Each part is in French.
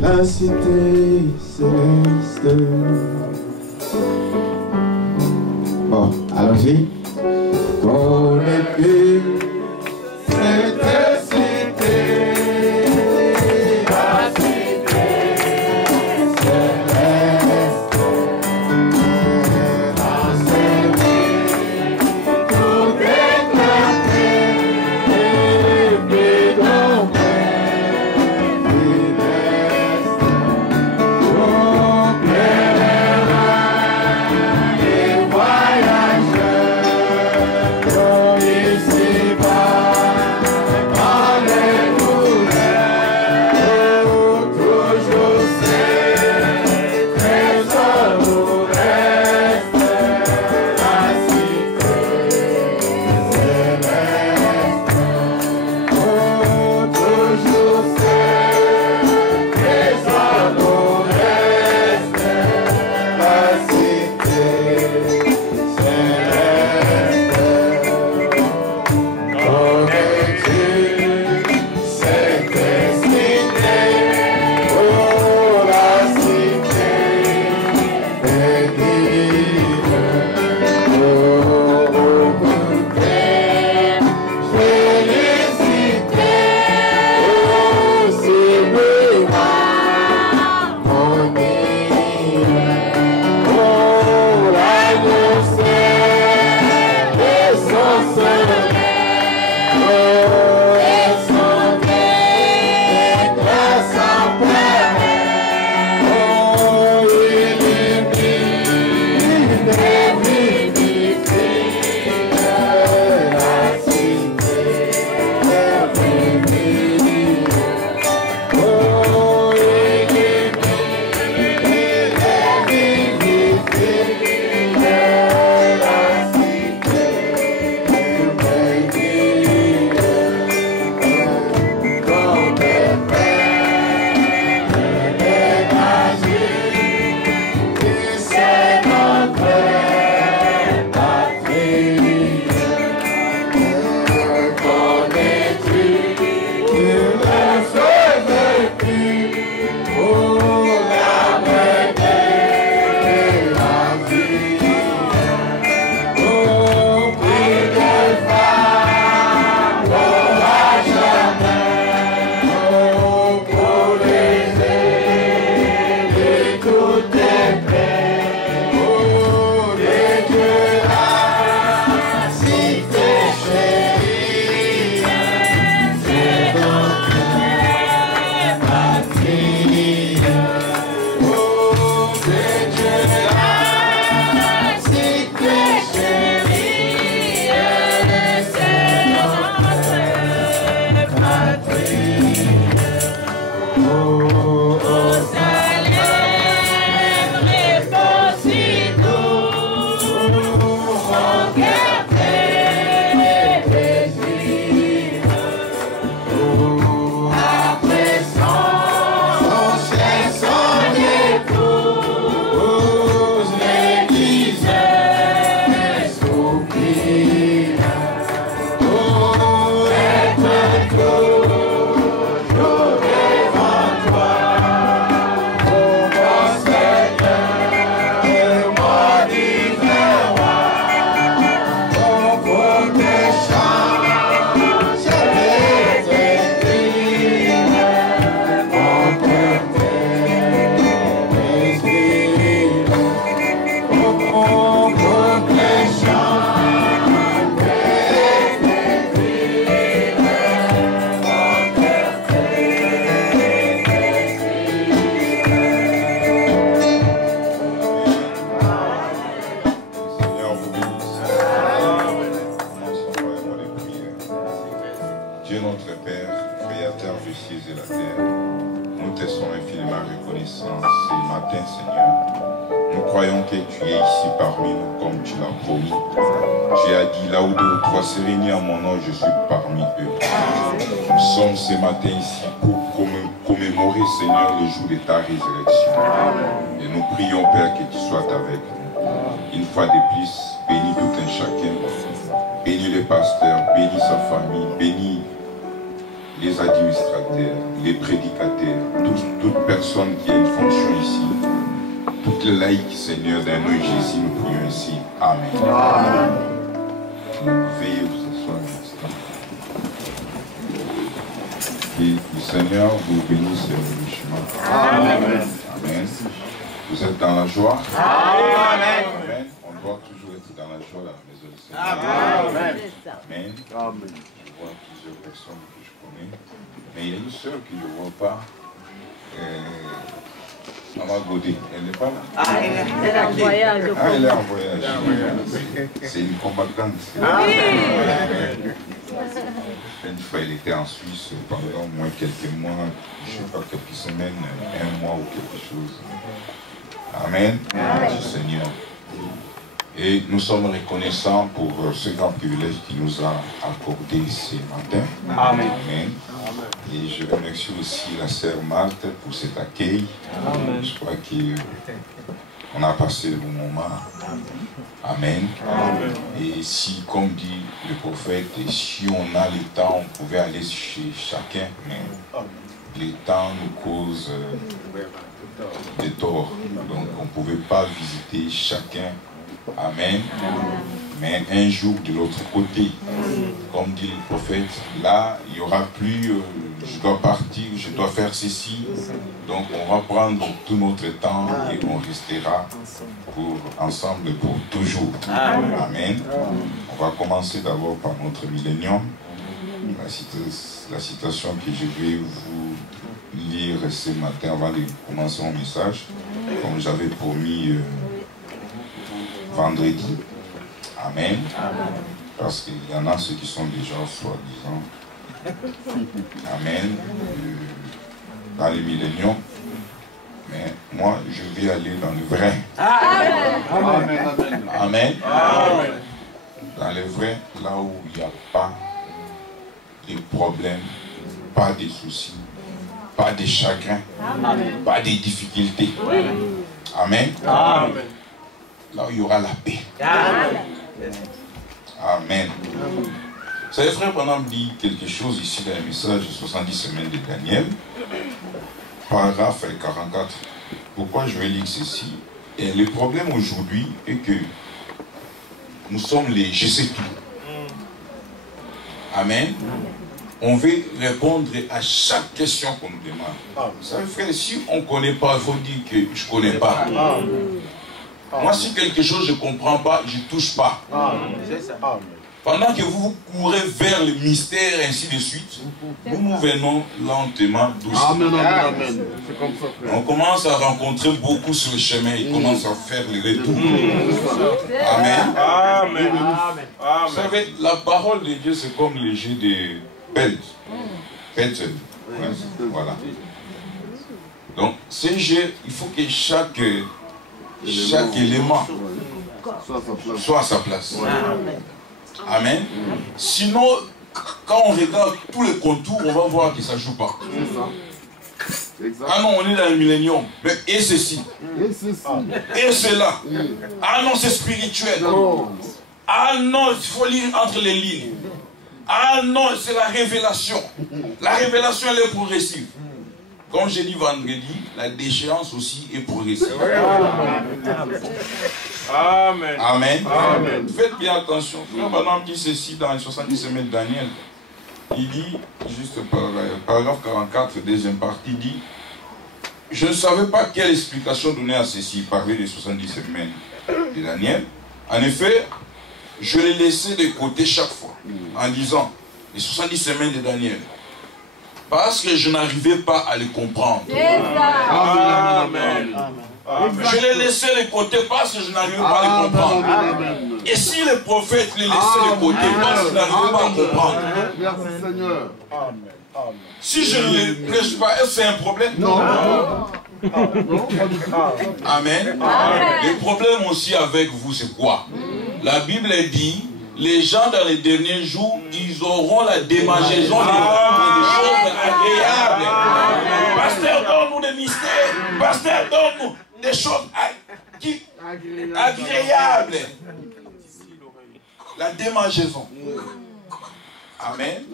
la cité céleste. Bon, allons-y. Connais-tu cette cité, la cité céleste, la cité, tout éclaté, et puis ton père, céleste, ton pèlerin et voyageur. Dieu notre Père, Créateur du ciel et la terre, nous te sommes infiniment reconnaissants ce matin, Seigneur. Nous croyons que tu es ici parmi nous comme tu l'as promis. Tu as dit là où deux ou trois se réunissent en mon nom, je suis parmi eux. Nous sommes ce matin ici pour commémorer, Seigneur, le jour de ta résurrection. Et nous prions, Père, que tu sois avec nous. Une fois de plus, bénis tout un chacun. Bénis le pasteur, bénis sa famille, bénis les administrateurs, les prédicateurs, toute personne qui a une fonction ici, toutes les laïcs, Seigneur, d'un nom de Jésus, nous prions ici. Amen. Veuillez vous asseoir un instant. Que le Seigneur vous bénisse le chemin. Amen. Amen. Vous êtes dans la joie? Amen. Amen. On doit toujours être dans la joie dans la maison du Seigneur. Amen. Amen. Amen. Je vois plusieurs personnes que je connais, mais il y a une sœur que je ne vois pas. Maman Godé, elle n'est pas là. Elle est en voyage. Elle est en voyage. C'est une combattante. Une fois, elle était en Suisse pendant au moins quelques mois, je ne sais pas, quelques semaines, un mois ou quelque chose. Amen. Merci Seigneur. Et nous sommes reconnaissants pour ce grand privilège qu'il nous a accordé ce matin. Amen. Amen. Et je remercie aussi la sœur Marthe pour cet accueil. Amen. Je crois qu'on a passé le bon moment. Amen. Amen. Et si, comme dit le prophète, si on a le temps, on pouvait aller chez chacun, mais le temps nous cause des torts. Donc on ne pouvait pas visiter chacun. Amen. Mais un jour de l'autre côté, comme dit le prophète, là, il n'y aura plus, je dois partir, je dois faire ceci. Donc on va prendre tout notre temps et on restera ensemble pour toujours. Amen. On va commencer d'abord par notre millénium. La citation que je vais vous lire ce matin avant de commencer mon message, comme j'avais promis vendredi. Amen. Parce qu'il y en a ceux qui sont déjà soi-disant. Amen. Dans les milléniums. Mais moi, je vais aller dans le vrai. Amen. Amen. Amen. Dans le vrai, là où il n'y a pas de problèmes, pas de soucis, pas de chagrins, pas de difficultés. Amen. Amen. Là où il y aura la paix. Amen. Amen. Vous savez, frère Branham dit quelque chose ici dans le message de 70 semaines de Daniel, paragraphe 44. Pourquoi je vais lire ceci? Et le problème aujourd'hui est que nous sommes les je sais tout. Amen. On veut répondre à chaque question qu'on nous demande. Vous savez, frère, si on ne connaît pas, il faut dire que je ne connais pas. Moi, si quelque chose je ne comprends pas, je ne touche pas. Pendant que vous courez vers le mystère, ainsi de suite, nous venons lentement, doucement. Amen. On commence à rencontrer beaucoup sur le chemin, ils commencent à faire le retour. Amen. Amen. Vous savez, la parole de Dieu, c'est comme le jeu de Pelt. Voilà. Donc, ce jeu, il faut que chaque élément soit à sa place. Amen. Sinon, quand on regarde tous les contours, on va voir que ça ne joue pas. Ah non, on est dans le millénium. Mais et ceci. Et cela. Ah non, c'est spirituel. Ah non, il faut lire entre les lignes. Ah non, c'est la révélation. La révélation, elle est progressive. Comme j'ai dit vendredi, la déchéance aussi est progressive. Amen. Amen. Amen. Faites bien attention. Frère Branham dit ceci dans les 70 semaines de Daniel. Il dit, juste paragraphe 44, deuxième partie, il dit: je ne savais pas quelle explication donner à ceci, parler des 70 semaines de Daniel. En effet, je l'ai laissé de côté chaque fois, en disant, les 70 semaines de Daniel. Parce que je n'arrivais pas à les comprendre. Amen. Je l'ai laissé de côté parce que je n'arrivais pas à les comprendre. Et si le prophète les laissait de côté parce qu'il n'arrivait pas à comprendre. Merci Seigneur. Si je ne les prêche pas, est-ce que c'est un problème? Non. Amen. Le problème aussi avec vous, c'est quoi? La Bible dit: les gens dans les derniers jours, ils auront la démangeaison des femmes et des choses agréables. Pasteur, donne-nous des mystères. Pasteur, donne-nous des choses agréables. La démangeaison. Amen.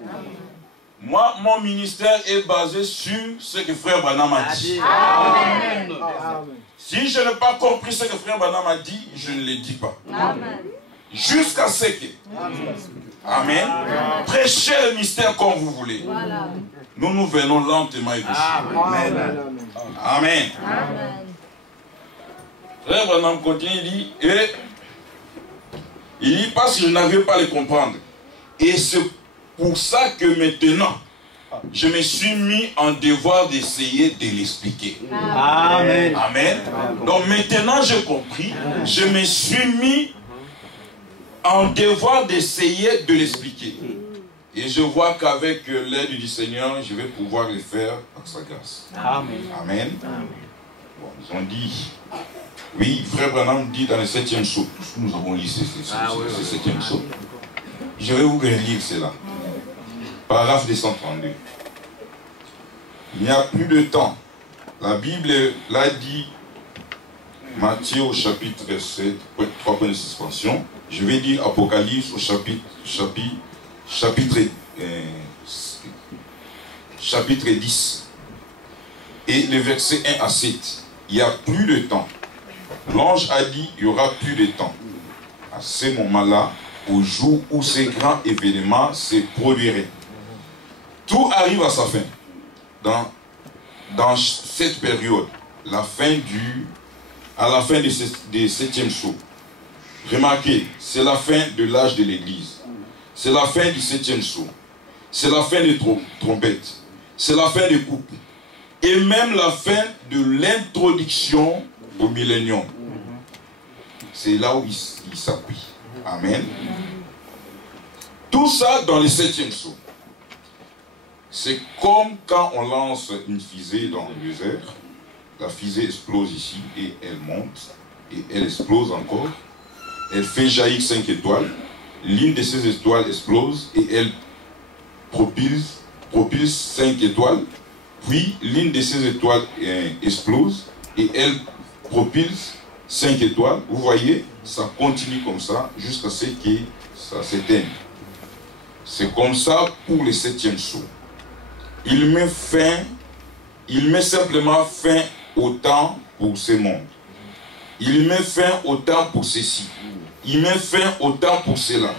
Moi, mon ministère est basé sur ce que Frère Branham a dit. Amen. Si je n'ai pas compris ce que Frère Branham a dit, je ne le dis pas. Amen. Jusqu'à ce que... Amen. Prêchez le mystère comme vous voulez. Voilà. Nous venons lentement et doucement. Amen. Amen. Amen. Frère Branham continue, il dit parce que je n'arrive pas à le comprendre. Et c'est pour ça que maintenant, je me suis mis en devoir d'essayer de l'expliquer. Amen. Amen. Donc maintenant j'ai compris, je me suis mis en devoir d'essayer de l'expliquer. Et je vois qu'avec l'aide du Seigneur, je vais pouvoir le faire par sa grâce. Amen. Amen. Bon, ils ont dit, oui, Frère Branham dit dans le 7e psaume, nous avons lu ce 7e psaume. Je vais vous relire cela. Paragraphe 232. Il n'y a plus de temps. La Bible l'a dit, Matthieu au chapitre 7, 3 points de suspension. Je vais dire Apocalypse au chapitre 10. Et le verset 1 à 7. Il n'y a plus de temps. L'ange a dit, il n'y aura plus de temps. À ce moment-là, au jour où ces grands événements se produiraient. Tout arrive à sa fin. Dans cette période, à la fin de 7e sceau. Remarquez, c'est la fin de l'âge de l'Église. C'est la fin du 7e sceau. C'est la fin des trompettes. C'est la fin des coupes. Et même la fin de l'introduction au millénium. C'est là où il s'appuie. Amen. Tout ça dans le 7e sceau. C'est comme quand on lance une fusée dans le désert. La fusée explose ici et elle monte. Et elle explose encore. Elle fait jaillir 5 étoiles. L'une de ces étoiles explose et elle propulse 5 étoiles. Puis l'une de ces étoiles explose et elle propulse 5 étoiles. Vous voyez, ça continue comme ça jusqu'à ce que ça s'éteigne. C'est comme ça pour le 7e sceau. Il met simplement fin au temps pour ce monde. Il met fin au temps pour ceci. Il met fin au temps pour cela.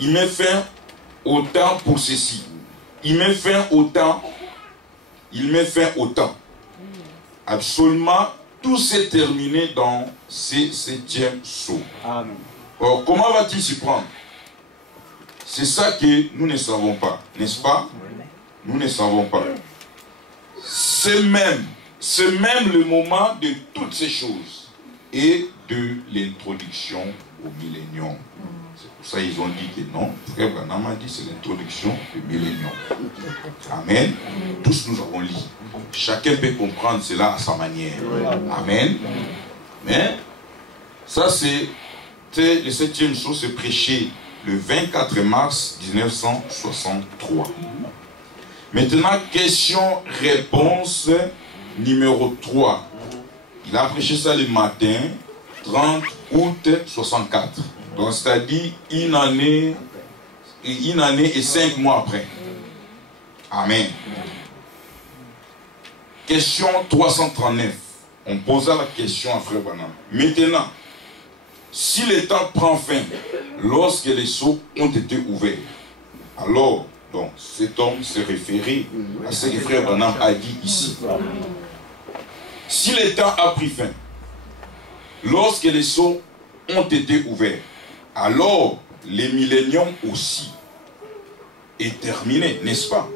Il met fin au temps pour ceci. Il met fin au temps. Il met fin au temps. Absolument, tout s'est terminé dans ce 7e sceau. Or, comment va-t-il s'y prendre? C'est ça que nous ne savons pas, n'est-ce pas? Nous ne savons pas. C'est même le moment de toutes ces choses et de l'introduction au millénium. C'est pour ça qu'ils ont dit que non. Frère Branham a dit c'est l'introduction au millénium. Amen. Tous nous avons lu. Chacun peut comprendre cela à sa manière. Amen. Mais ça c'est le 7e sceau, c'est prêché le 24 mars 1963. Maintenant, question-réponse numéro 3. Il a prêché ça le matin, 30 août 64. Donc, c'est-à-dire une année et 5 mois après. Amen. Question 339. On posa la question à Frère Branham. Maintenant, si le temps prend fin, lorsque les sceaux ont été ouverts, alors, donc, cet homme s'est référé à ce que Frère Branham a dit ici. Si le temps a pris fin, lorsque les sceaux ont été ouverts, alors les milléniums aussi est terminé, n'est-ce pas?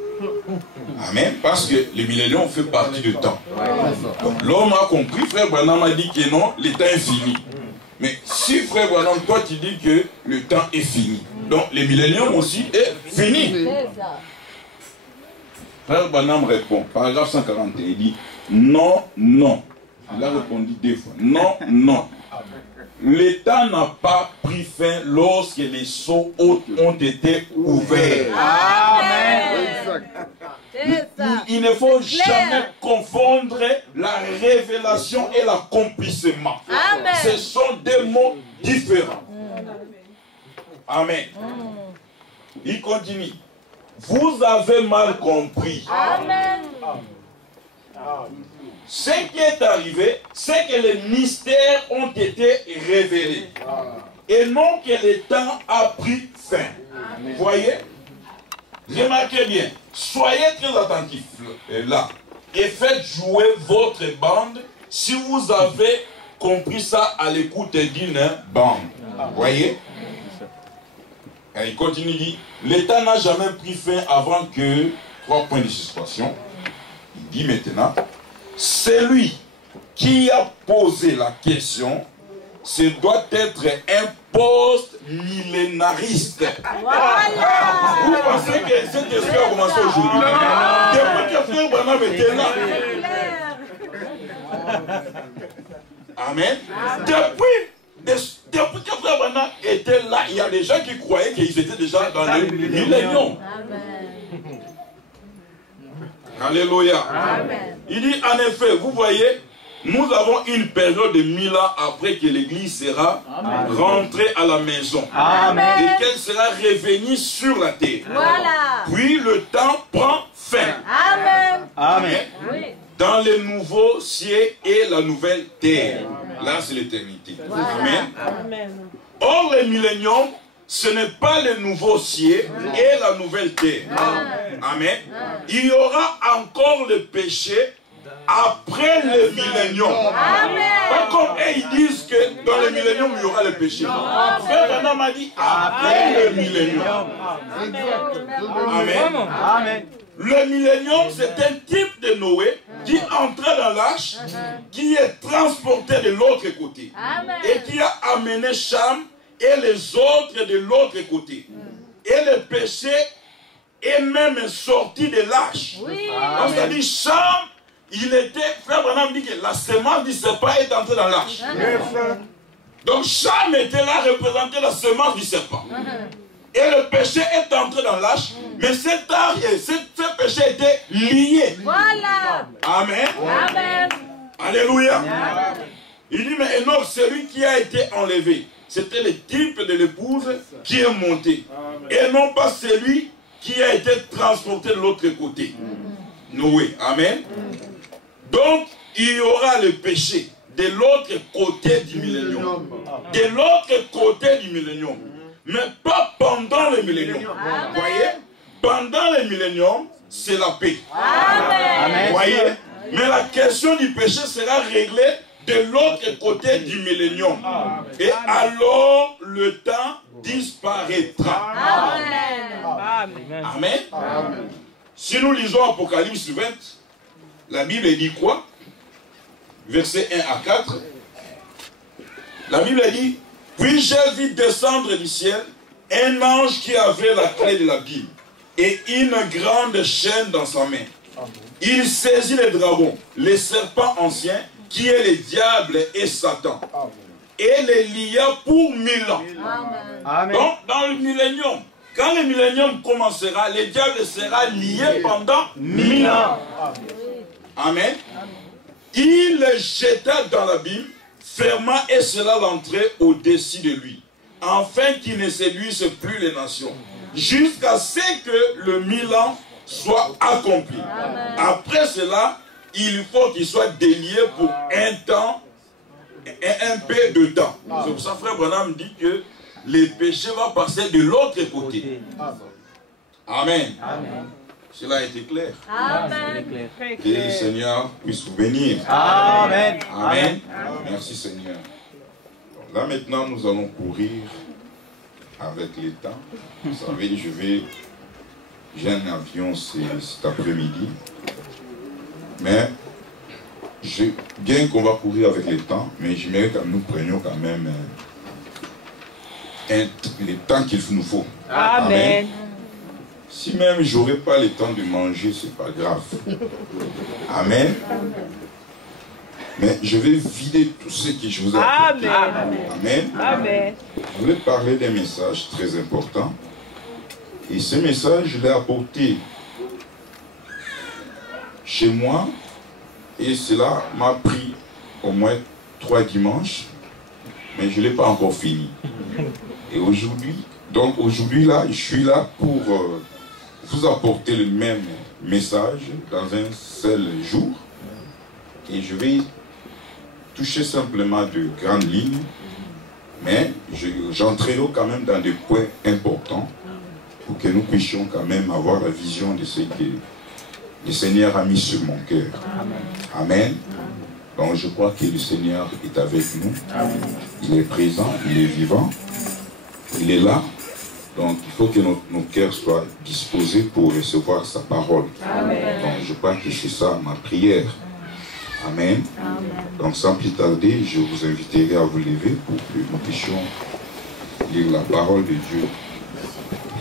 Amen. Parce que les milléniums fait partie du temps. L'homme a compris, Frère Branham a dit que non, le temps est fini. Mais si Frère Branham, toi tu dis que le temps est fini, donc les milléniums aussi est fini. Frère Branham répond, paragraphe 141, il dit non, non. Il a répondu 2 fois. Non, non. Le temps n'a pas pris fin lorsque les sceaux ont été ouverts. Amen. Il ne faut jamais confondre la révélation et l'accomplissement. Ce sont des mots différents. Amen. Il continue. vous avez mal compris. Amen. Ce qui est arrivé, c'est que les mystères ont été révélés. Et non que le temps a pris fin. Vous voyez? Remarquez bien. Soyez très attentifs là. Et faites jouer votre bande si vous avez compris ça à l'écoute d'une bande. Vous voyez? Et il continue, il dit, l'État n'a jamais pris fin avant que 3 points de suspension. Il dit maintenant, celui qui a posé la question, ce doit être un post-millénariste. Voilà. Vous pensez que cette histoire a commencé aujourd'hui? Depuis que Frère Branham était là. Amen. Depuis que Frère Branham était là, il y a des gens qui croyaient qu'ils étaient déjà dans le millénium. Alléluia. Amen. Il dit en effet, vous voyez, nous avons une période de 1000 ans après que l'église sera rentrée à la maison. Amen. Et qu'elle sera revenue sur la terre. Voilà. Puis le temps prend fin. Amen. Amen. Oui. Dans les nouveaux cieux et la nouvelle terre. Là, c'est l'éternité. Amen. Amen. Or, le millénium, ce n'est pas le nouveau ciel et la nouvelle terre. Amen. Il y aura encore le péché après le millénium. Pas comme eux, ils disent que dans le millénium, il y aura le péché. Frère Branham a dit après le millénium. Amen. Amen. Le millénium, c'est un type de Noé qui entra dans l'arche, qui est transporté de l'autre côté et qui a amené Cham et les autres de l'autre côté. Et le péché est même sorti de l'arche. C'est-à-dire Cham, il était, Frère Branham dit que la semence du serpent est entrée dans l'arche. Donc Cham était là représentait la semence du serpent. Et le péché est entré dans l'arche, mais ce péché était lié. Voilà. Amen. Amen. Alléluia. Il dit, mais Enoch, celui qui a été enlevé, c'était le type de l'épouse qui est monté. Et non pas celui qui a été transporté de l'autre côté. Noé. Amen. Donc, il y aura le péché de l'autre côté du millénium. De l'autre côté du millénium. Mais pas pendant le millénium. Vous voyez? Pendant le millénium, c'est la paix. Amen. Vous voyez? Mais la question du péché sera réglée de l'autre côté du millénium. Et alors, le temps disparaîtra. Amen. Amen. Si nous lisons Apocalypse 20, la Bible dit quoi? Versets 1 à 4. La Bible dit, puis j'ai vu descendre du ciel un ange qui avait la clé de la Bible et une grande chaîne dans sa main. Il saisit le dragon, le serpent ancien, qui est le diable et Satan, et les lia pour 1000 ans. Amen. Donc, dans le millénium, quand le millénium commencera, le diable sera lié pendant 1000 ans. Amen. Il le jeta dans l'abîme, ferma et cela l'entrée au-dessus de lui, afin qu'il ne séduise plus les nations, jusqu'à ce que le 1000 ans soit accompli. Après cela, il faut qu'il soit délié pour un temps, un peu de temps. C'est pour ça que Frère Branham dit que le péché va passer de l'autre côté. Amen. Cela a été clair. Amen. Que le Seigneur puisse vous bénir. Amen. Amen. Merci Seigneur. Là maintenant, nous allons courir avec les temps. Vous savez, j'ai un avion cet après-midi. Mais, bien qu'on va courir avec les temps, mais j'aimerais que nous prenions quand même les temps qu'il nous faut. Amen. Si même j'aurais pas le temps de manger, c'est pas grave. Amen. Mais je vais vider tout ce que je vous ai apporté. Amen. Amen. Je voulais parler d'un message très important. Et ce message, je l'ai apporté chez moi. Et cela m'a pris au moins 3 dimanches. Mais je ne l'ai pas encore fini. Et aujourd'hui, là, je suis là pour vous apporter le même message dans un seul jour. Et je vais toucher simplement de grandes lignes, mais j'entrerai quand même dans des points importants pour que nous puissions quand même avoir la vision de ce que le Seigneur a mis sur mon cœur. Amen. Donc je crois que le Seigneur est avec nous. Il est présent, il est vivant, il est là. Donc il faut que nos cœurs soient disposés pour recevoir sa parole. Donc je crois que c'est ça ma prière. Amen. Donc sans plus tarder, je vous inviterai à vous lever pour que nous puissions lire la parole de Dieu.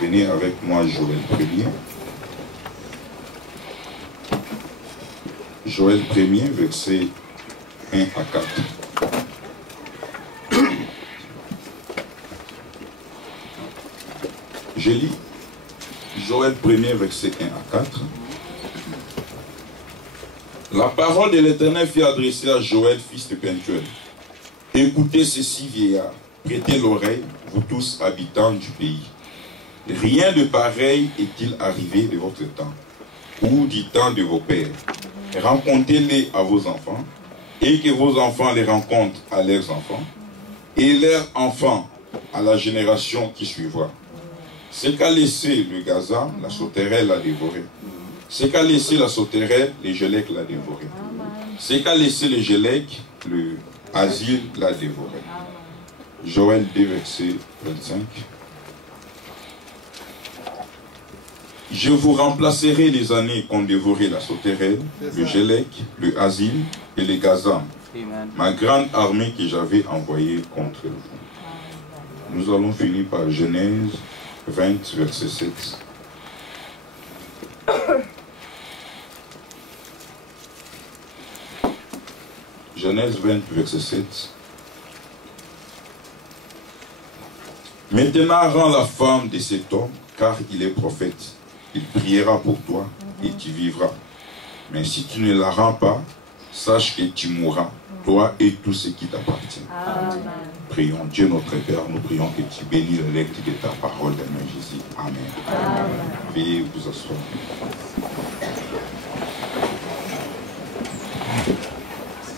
Venez avec moi Joël 1er. Joël 1er, versets 1 à 4. Je lis Joël 1er, verset 1 à 4. La parole de l'Éternel fut adressée à Joël, fils de Pentuel. Écoutez ceci, vieillard, prêtez l'oreille, vous tous habitants du pays. Rien de pareil est-il arrivé de votre temps, ou du temps de vos pères. Racontez-les à vos enfants, et que vos enfants les rencontrent à leurs enfants, et leurs enfants à la génération qui suivra. Ce qu'a laissé le gazan, la sauterelle l'a dévoré. Ce qu'a laissé la sauterelle, le gélec l'a dévoré. Ce qu'a laissé le gélec, le asile l'a dévoré. Joël 2, verset 25. Je vous remplacerai les années qu'ont dévoré la sauterelle, le gélec, le asile et les gazans, ma grande armée que j'avais envoyée contre vous. Nous allons finir par Genèse 20, verset 7. Genèse 20, verset 7. Maintenant, rends la femme de cet homme, car il est prophète. Il priera pour toi et tu vivras. Mais si tu ne la rends pas, sache que tu mourras, toi et tout ce qui t'appartient. Prions Dieu notre Père, nous prions que tu bénis la lecture de ta parole, Amen Jésus. Amen. Veuillez vous asseoir.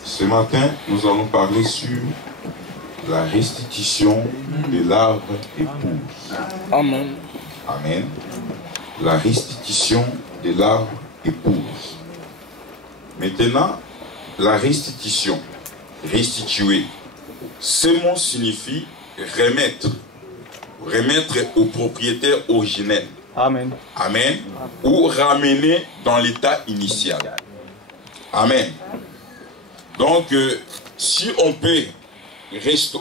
Ce matin, nous allons parler sur la restitution de l'arbre épouse. Amen. Amen. La restitution de l'arbre épouse. Maintenant, la restitution, restituer, ce mot signifie remettre, remettre au propriétaire originel. Amen. Amen. Ou ramener dans l'état initial. Amen. Donc, si on peut,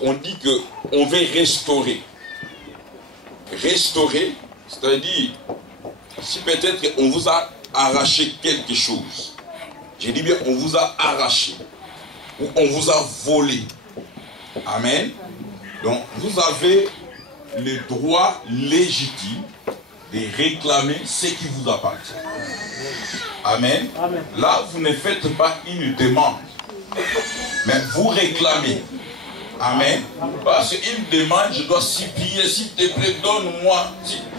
on dit qu'on veut restaurer. Restaurer, c'est-à-dire, si peut-être on vous a arraché quelque chose, je dis bien on vous a arraché, ou on vous a volé. Amen. Donc, vous avez le droit légitime de réclamer ce qui vous appartient. Amen. Amen. Là, vous ne faites pas une demande, mais vous réclamez. Amen. Parce qu'une demande, je dois supplier, s'il te plaît, donne-moi.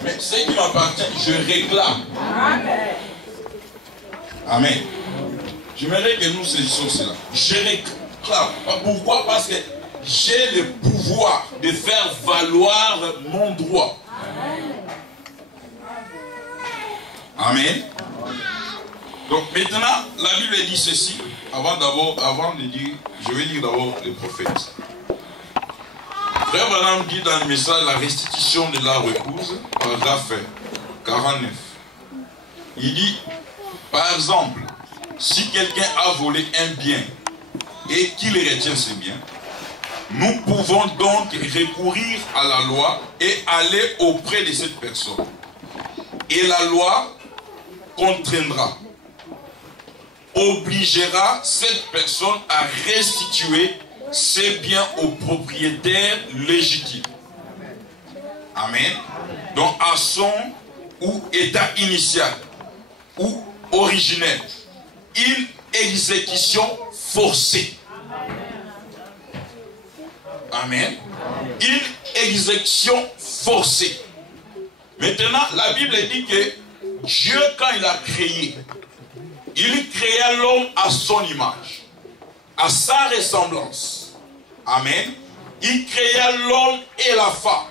Mais ce qui m'appartient, je réclame. Amen. Amen. J'aimerais que nous saisissions cela. Je réclame. Pourquoi? Parce que j'ai le pouvoir de faire valoir mon droit. Amen. Donc maintenant, la Bible dit ceci. Avant de dire, je vais lire d'abord le prophète. Frère Branham dit dans le message la restitution de l'arbre épouse, paragraphe 49. Il dit, par exemple, si quelqu'un a volé un bien et qu'il retient ce bien, nous pouvons donc recourir à la loi et aller auprès de cette personne. Et la loi contraindra, obligera cette personne à restituer ses biens au propriétaire légitime. Amen. Donc à son ou état initial ou originel. Une exécution forcée. Amen. Une exécution forcée. Maintenant, la Bible dit que Dieu, quand il a créé, il créa l'homme à son image, à sa ressemblance. Amen. Il créa l'homme et la femme.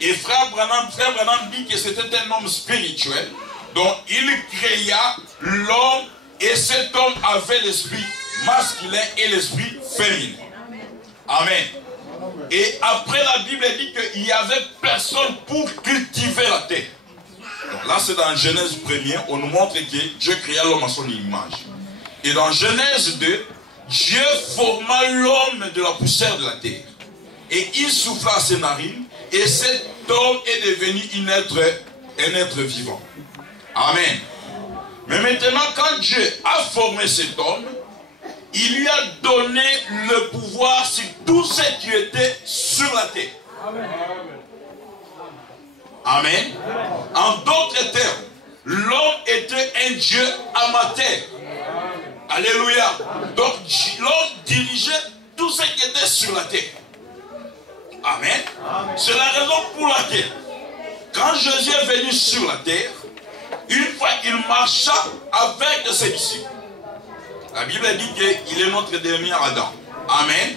Et frère Branham dit que c'était un homme spirituel. Donc il créa l'homme et cet homme avait l'esprit masculin et l'esprit féminin. Amen. Et après la Bible dit qu'il n'y avait personne pour cultiver la terre. Donc là c'est dans Genèse 1er, on nous montre que Dieu créa l'homme à son image. Et dans Genèse 2, Dieu forma l'homme de la poussière de la terre. Et il souffla à ses narines et cet homme est devenu un être vivant. Amen. Mais maintenant quand Dieu a formé cet homme, il lui a donné le pouvoir sur tout ce qui était sur la terre. Amen. Amen. En d'autres termes, l'homme était un Dieu amateur. Alléluia. Donc l'homme dirigeait tout ce qui était sur la terre. Amen. C'est la raison pour laquelle, quand Jésus est venu sur la terre, une fois il marcha avec ses disciples. La Bible dit qu'il est notre dernier Adam. Amen.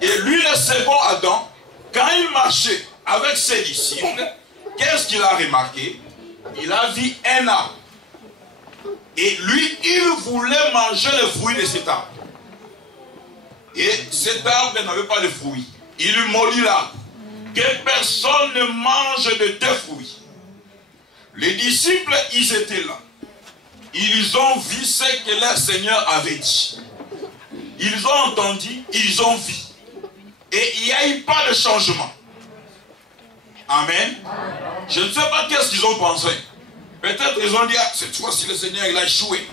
Et lui, le second Adam, quand il marchait avec ses disciples, qu'est-ce qu'il a remarqué? Il a vu un arbre. Et lui, il voulait manger le fruit de cet arbre. Et cet arbre n'avait pas de fruits. Il lui maudit l'arbre. Que personne ne mange de tes fruits. Les disciples, ils étaient là. Ils ont vu ce que leur Seigneur avait dit. Ils ont entendu, ils ont vu. Et il n'y a eu pas de changement. Amen. Je ne sais pas qu'est-ce qu'ils ont pensé. Peut-être ils ont dit, ah, cette fois-ci le Seigneur il a échoué.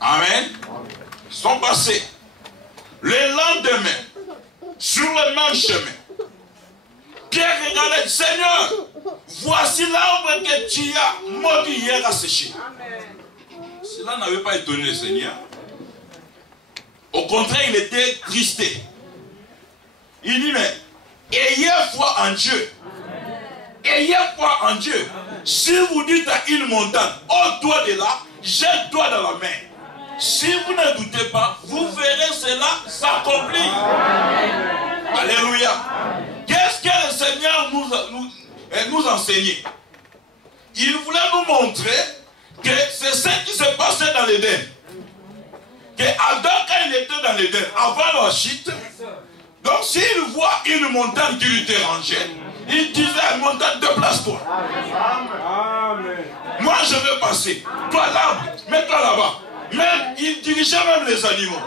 Amen. Ils sont passés. Le lendemain, sur le même chemin, Pierre regardait, Seigneur, voici l'arbre que tu as maudit hier à sécher. Cela n'avait pas étonné le Seigneur. Au contraire, il était tristé. Il dit, mais ayez foi en Dieu. Ayez foi en Dieu. Si vous dites à une montagne, ôte-toi de là, jette-toi dans la mer. Si vous ne doutez pas, vous verrez cela s'accomplir. Alléluia. Qu'est-ce que le Seigneur nous enseignait? Il voulait nous montrer que c'est ce qui se passait dans l'Éden. Que Adam, quand il était dans l'Éden, avant la chute, donc s'il voit une montagne qui lui dérangeait, il disait à la montagne, déplace-toi. Moi je veux passer. Toi l'arbre, mets-toi là-bas. Même, il dirigeait même les animaux.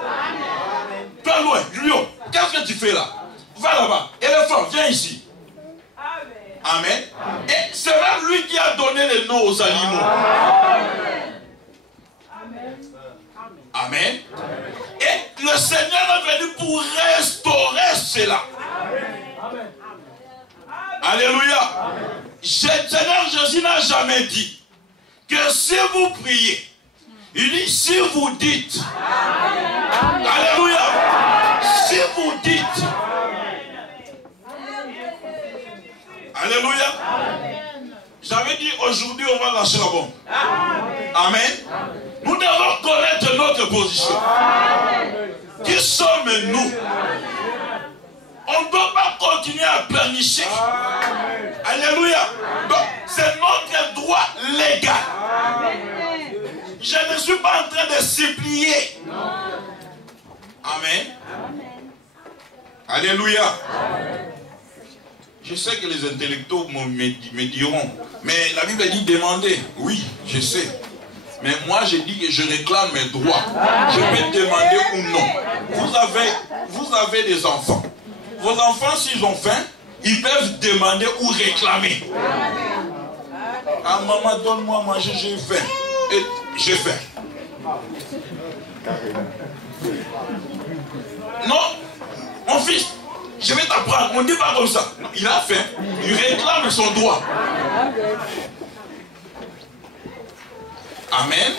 Toi loin, lion, qu'est-ce que tu fais là? Va là-bas. Éléphant, viens ici. Amen. Et c'est même lui qui a donné les noms aux animaux. Amen. Et le Seigneur est venu pour restaurer cela. Alléluia. Le Seigneur Jésus n'a jamais dit que si vous priez, il dit si vous dites. Alléluia. Si vous dites. Alléluia. J'avais dit aujourd'hui on va lâcher la bombe. Amen. Nous devons connaître notre position. Qui sommes-nous? On ne doit pas continuer à planifier. Alléluia. Donc c'est notre droit légal. Je ne suis pas en train de supplier. Amen. Alléluia. Je sais que les intellectuels me diront, mais la Bible dit demander. Oui, je sais. Mais moi, je dis que je réclame mes droits. Je peux demander ou non. Vous avez des enfants. Vos enfants, s'ils ont faim, ils peuvent demander ou réclamer. Ah, maman, donne-moi à manger, j'ai faim. Et j'ai faim. Non, mon fils, je vais t'apprendre. On ne dit pas comme ça. Non, il a faim. Il réclame son droit. Amen.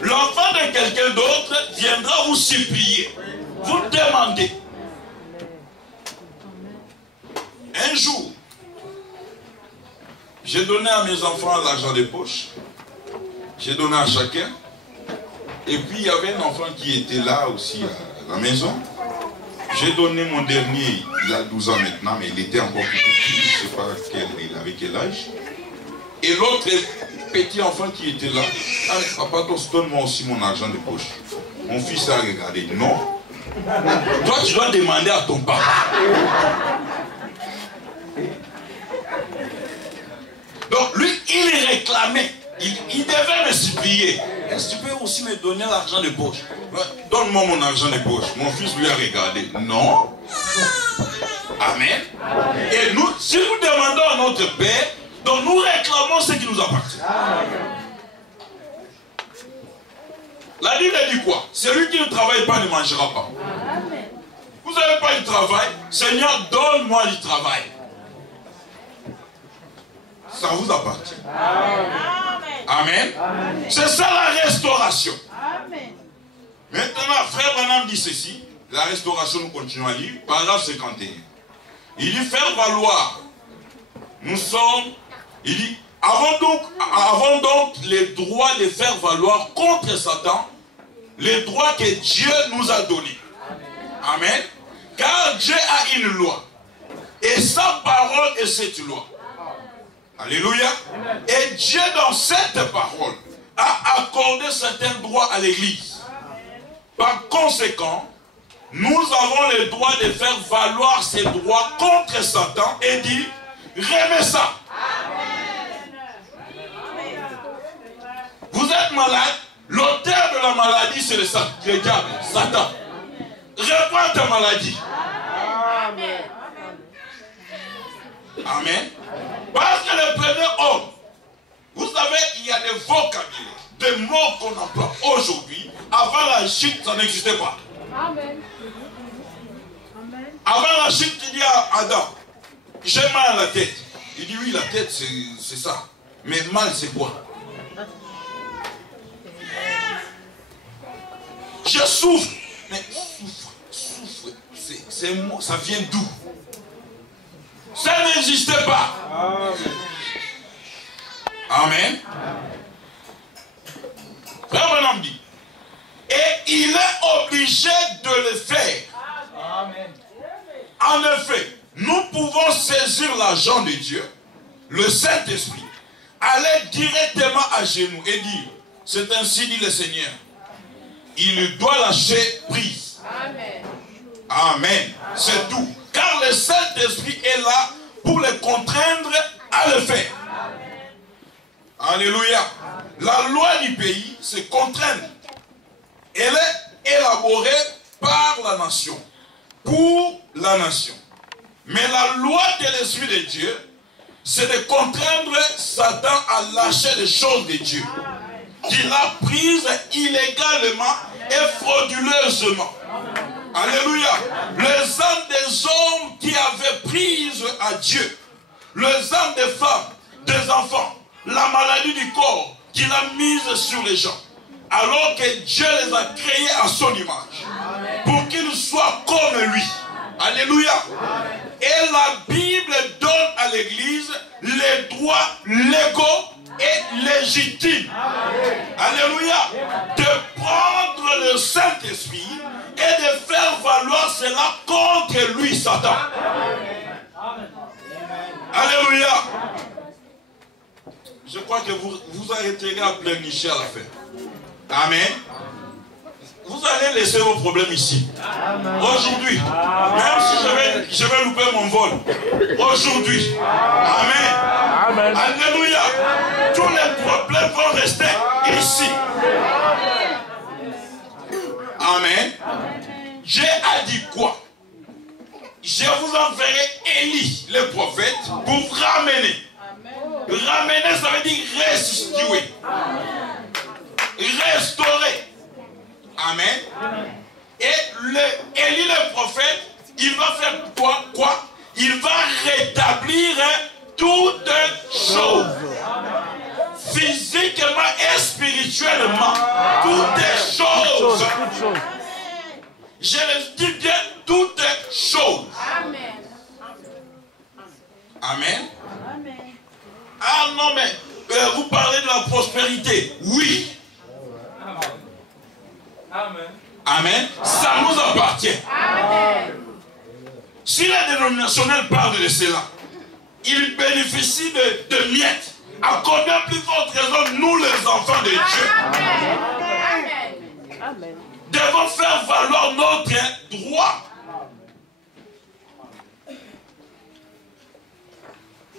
L'enfant de quelqu'un d'autre viendra vous supplier. Vous demandez. Un jour, J'ai donné à mes enfants l'argent de poche. J'ai donné à chacun. Et puis il y avait un enfant qui était là aussi à la maison. J'ai donné mon dernier, il a 12 ans maintenant, mais il était encore petit, je ne sais pas il avait quel âge. Et l'autre petit enfant qui était là, ah, papa, donne-moi aussi mon argent de poche. Mon fils a regardé, non. Toi, tu dois demander à ton papa. Donc lui, il réclamait, il devait me supplier. Est-ce que tu peux aussi me donner l'argent de poche? Donne-moi mon argent de poche. Mon fils lui a regardé. Non. Amen. Et nous, si nous demandons à notre Père, donc nous réclamons ce qui nous appartient. La Bible dit quoi? Celui qui ne travaille pas ne mangera pas. Vous n'avez pas du travail, Seigneur, donne-moi du travail. Ça vous appartient. Amen. C'est ça la restauration. Amen. Maintenant, frère Branham dit ceci. La restauration, nous continuons à lire. Paragraphe 51. Il dit faire valoir. Nous sommes. Il dit avons donc les droits de faire valoir contre Satan les droits que Dieu nous a donnés. Amen. Car Dieu a une loi. Et sa parole est cette loi. Alléluia. Et Dieu, dans cette parole, a accordé certains droits à l'Église. Par conséquent, nous avons le droit de faire valoir ces droits contre Satan et dit, remets ça. Vous êtes malade, l'auteur de la maladie, c'est le diable, Satan. Reprends ta maladie. Amen. Amen. Parce que le premier homme, vous savez, il y a des vocabulaires, des mots qu'on emploie aujourd'hui. Avant la chute, ça n'existait pas. Amen. Avant la chute, il dit à Adam, j'ai mal à la tête. Il dit, oui, la tête, c'est ça. Mais mal, c'est quoi? Je souffre. Mais souffre, ça vient d'où? Ça n'existait pas. Amen. Frère Branham dit, et il est obligé de le faire. Amen. En effet, nous pouvons saisir l'argent de Dieu, le Saint-Esprit, aller directement à genoux et dire, c'est ainsi dit le Seigneur. Il doit lâcher prise. Amen. Amen. C'est tout. Car le Saint-Esprit est là pour le contraindre à le faire. Amen. Alléluia. La loi du pays, c'est contraindre. Elle est élaborée par la nation, pour la nation. Mais la loi de l'Esprit de Dieu, c'est de contraindre Satan à lâcher les choses de Dieu, qu'il a prises illégalement et frauduleusement. Alléluia. Les âmes des hommes qui avaient prise à Dieu, les âmes des femmes, des enfants, la maladie du corps qu'il a mise sur les gens, alors que Dieu les a créés à son image, pour qu'ils soient comme lui. Alléluia. Et la Bible donne à l'Église les droits légaux et légitimes. Alléluia. De prendre le Saint-Esprit et de faire valoir cela contre lui, Satan. Alléluia. Je crois que vous arrêterez à pleurnicher à la fin. Amen. Vous allez laisser vos problèmes ici. Aujourd'hui. Même si je vais louper mon vol. Aujourd'hui. Amen. Amen. Alléluia. Tous les problèmes vont rester ici. Amen. Dieu a dit quoi? Je vous enverrai Élie, le prophète, pour vous ramener. Ramener, ça veut dire restituer. Restaurer. Amen. Et Élie le prophète, il va faire quoi? Il va rétablir toutes choses. Physiquement et spirituellement. Toutes choses. Je le dis bien, toutes choses. Amen. Amen. Ah non, mais vous parlez de la prospérité. Oui. Amen. Amen. Ça nous appartient. Amen. Si les dénominationnels parlent de cela, ils bénéficient de miettes. À combien plus forte raison, nous les enfants de Dieu, Amen. devons faire valoir notre droit.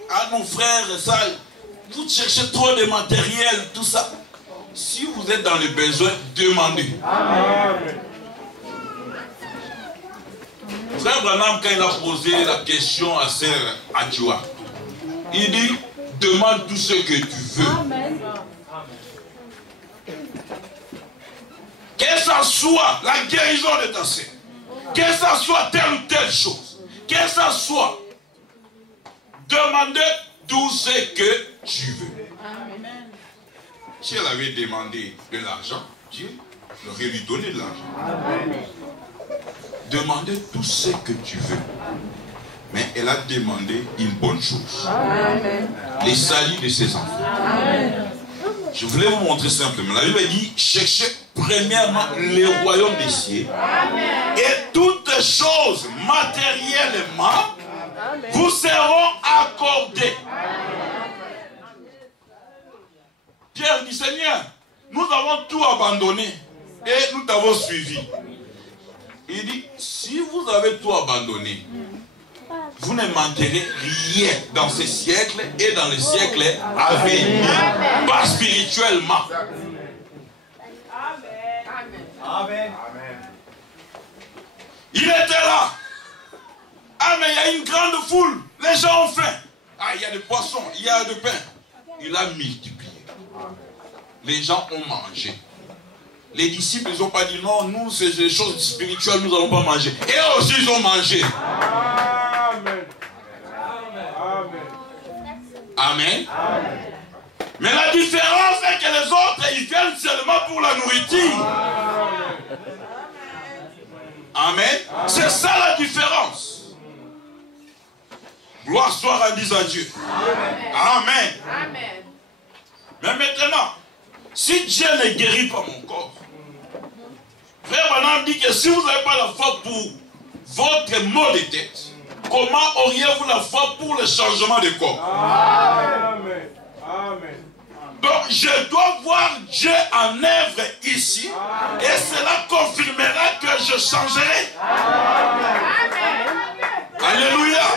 À nos frères et ça, vous cherchez trop de matériel, tout ça. Si vous êtes dans le besoin, demandez. Amen. Frère Branham, quand il a posé la question à Sœur Adjoa, il dit, demande tout ce que tu veux. Amen. Que ça soit la guérison de ta sœur, que ça soit telle ou telle chose, que ça soit, demandez tout ce que tu veux. Amen. Si elle avait demandé de l'argent, Dieu aurait lui donné de l'argent. Demandez tout ce que tu veux. Mais elle a demandé une bonne chose. Amen. Les saluts de ses enfants. Amen. Je voulais vous montrer simplement. La Bible dit, cherchez premièrement le royaume des cieux. Amen. Et toutes choses matériellement Amen. vous seront accordées. Pierre dit, Seigneur, nous avons tout abandonné et nous t'avons suivi. Il dit, si vous avez tout abandonné, vous ne manquerez rien dans ce siècle et dans les siècles à venir. Pas spirituellement. Amen. Il était là. Ah, mais il y a une grande foule. Les gens ont faim. Ah, il y a des poissons, il y a du pain. Il a multiplié. Les gens ont mangé. Les disciples, ils n'ont pas dit non, nous, c'est des choses spirituelles, nous n'allons pas manger. Et eux aussi, ils ont mangé. Amen. Amen. Amen. Mais la différence est que les autres, ils viennent seulement pour la nourriture. Amen. C'est ça la différence. Gloire soit rendue à Dieu. Amen. Amen. Mais maintenant, si Dieu ne guérit pas mon corps, Frère Branham dit que si vous n'avez pas la foi pour votre mot de tête, comment auriez-vous la foi pour le changement de corps? Amen. Amen. Donc je dois voir Dieu en œuvre ici et cela confirmera que je changerai. Alléluia.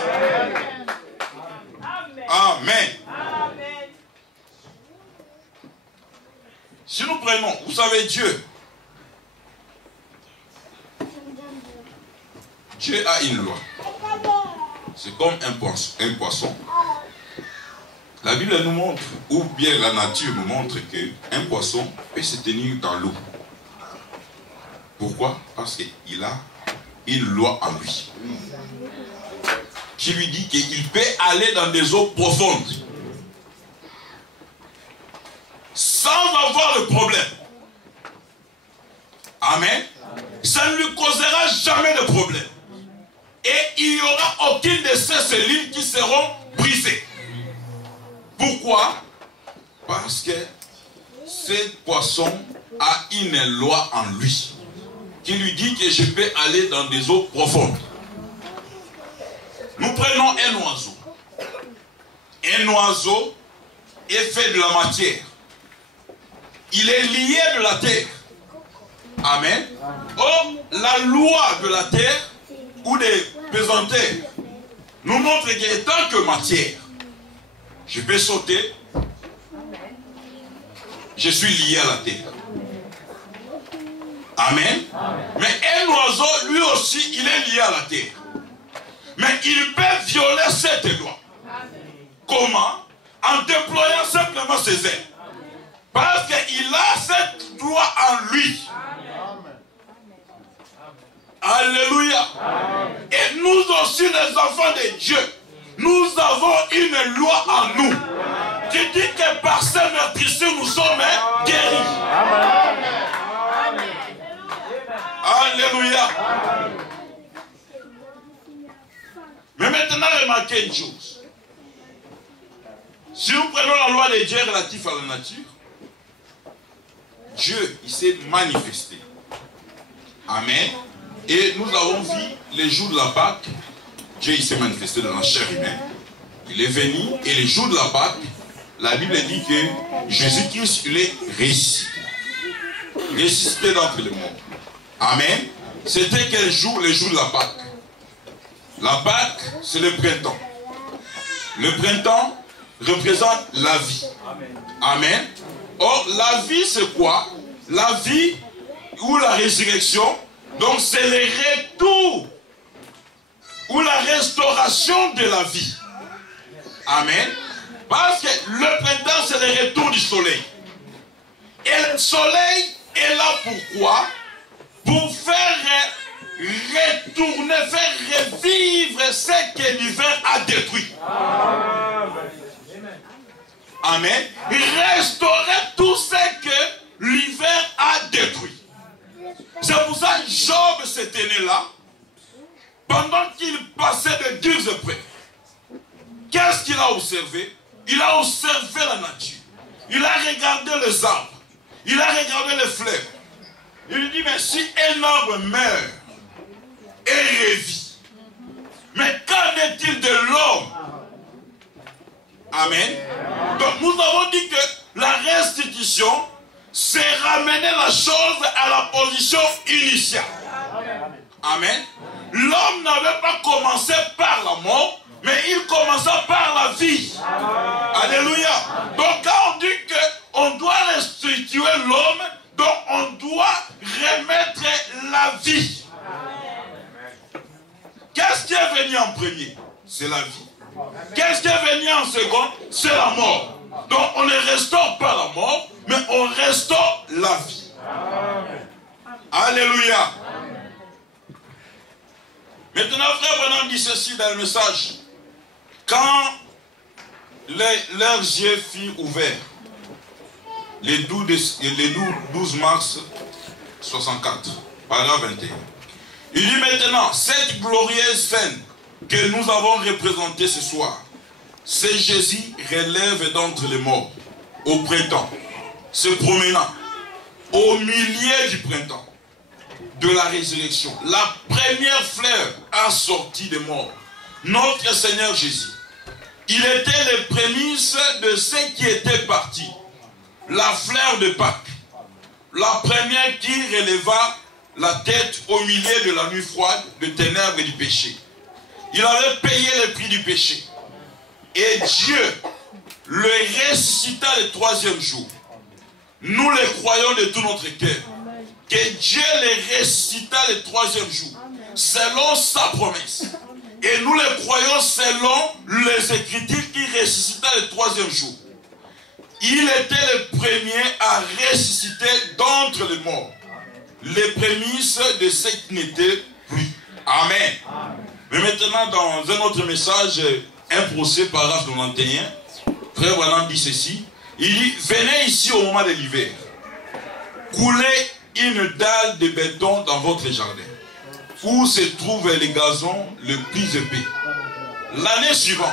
Amen. Si nous prenons, vous savez Dieu. Dieu a une loi. C'est comme un poisson. La Bible nous montre, ou bien la nature nous montre qu'un poisson peut se tenir dans l'eau. Pourquoi? Parce qu'il a une loi en lui. Qui lui dit qu'il peut aller dans des eaux profondes sans avoir de problème. Amen. Ça ne lui causera jamais de problème. Et il n'y aura aucune de ces cellules qui seront brisées. Pourquoi? Parce que ce poisson a une loi en lui qui lui dit que je peux aller dans des eaux profondes. Nous prenons un oiseau. Un oiseau est fait de la matière. Il est lié de la terre. Amen. Or, la loi de la terre ou des pesanteurs nous montre qu'étant que matière, je peux sauter, je suis lié à la terre. Amen. Mais un oiseau, lui aussi, il est lié à la terre. Mais il peut violer cette loi. Comment? En déployant simplement ses ailes. Parce qu'il a cette loi en lui. Alléluia. Et nous aussi, les enfants de Dieu, nous avons une loi en nous qui dit que par ces meurtrissures, nous sommes guéris. Alléluia. Mais maintenant, remarquez une chose. Si nous prenons la loi de Dieu relative à la nature, Dieu, il s'est manifesté. Amen. Et nous avons vu les jours de la Pâque, Dieu il s'est manifesté dans la chair humaine. Il est venu et les jours de la Pâque, la Bible dit que Jésus-Christ il est ressuscité. Ressuscité d'entre les morts. Amen. C'était quel jour? Les jours de la Pâque. La Pâque, c'est le printemps. Le printemps représente la vie. Amen. Or, la vie, c'est quoi? La vie ou la résurrection, donc c'est le retour ou la restauration de la vie. Amen. Parce que le printemps, c'est le retour du soleil. Et le soleil est là pourquoi? Pour faire retourner, faire revivre ce que l'hiver a détruit. Amen. Restaurer tout ce que l'hiver a détruit. C'est pour ça que Job s'était né là, pendant qu'il passait de dures épreuves. Qu'est-ce qu'il a observé? Il a observé la nature. Il a regardé les arbres. Il a regardé les fleurs. Il lui dit, mais si un arbre meurt et revit, mais qu'en est-il de l'homme? Amen. Donc nous avons dit que la restitution, c'est ramener la chose à la position initiale. Amen. L'homme n'avait pas commencé par la mort, mais il commença par la vie. Alléluia. Donc quand on dit qu'on doit restituer l'homme, donc on doit remettre la vie. Qu'est-ce qui est venu en premier? C'est la vie. Qu'est-ce qui est venu en second? C'est la mort. Donc on ne restaure pas la mort, mais on restaure la vie. Alléluia. Maintenant, frère Branham dit ceci dans le message. Quand leurs yeux furent ouverts, les 12 mars 64, paragraphe 21. Il dit maintenant, cette glorieuse scène que nous avons représentée ce soir, c'est Jésus relève d'entre les morts au printemps, se promenant au milieu du printemps de la résurrection. La première fleur a sorti des morts. Notre Seigneur Jésus, il était les prémices de ce qui était parti. La fleur de Pâques, la première qui releva la tête au milieu de la nuit froide, de ténèbres et du péché. Il avait payé le prix du péché. Et Dieu le ressuscita le troisième jour. Nous le croyons de tout notre cœur. Que Dieu le ressuscita le troisième jour. Selon sa promesse. Et nous le croyons selon les Écritures qui ressuscita le troisième jour. Il était le premier à ressusciter d'entre les morts. Les prémices de ce qui n'était plus. Amen. Mais maintenant, dans un autre message, un procès, paragraphe 91, frère Branham dit ceci. Il dit, venez ici au moment de l'hiver. Coulez une dalle de béton dans votre jardin, où se trouve le gazon le plus épais. L'année suivante,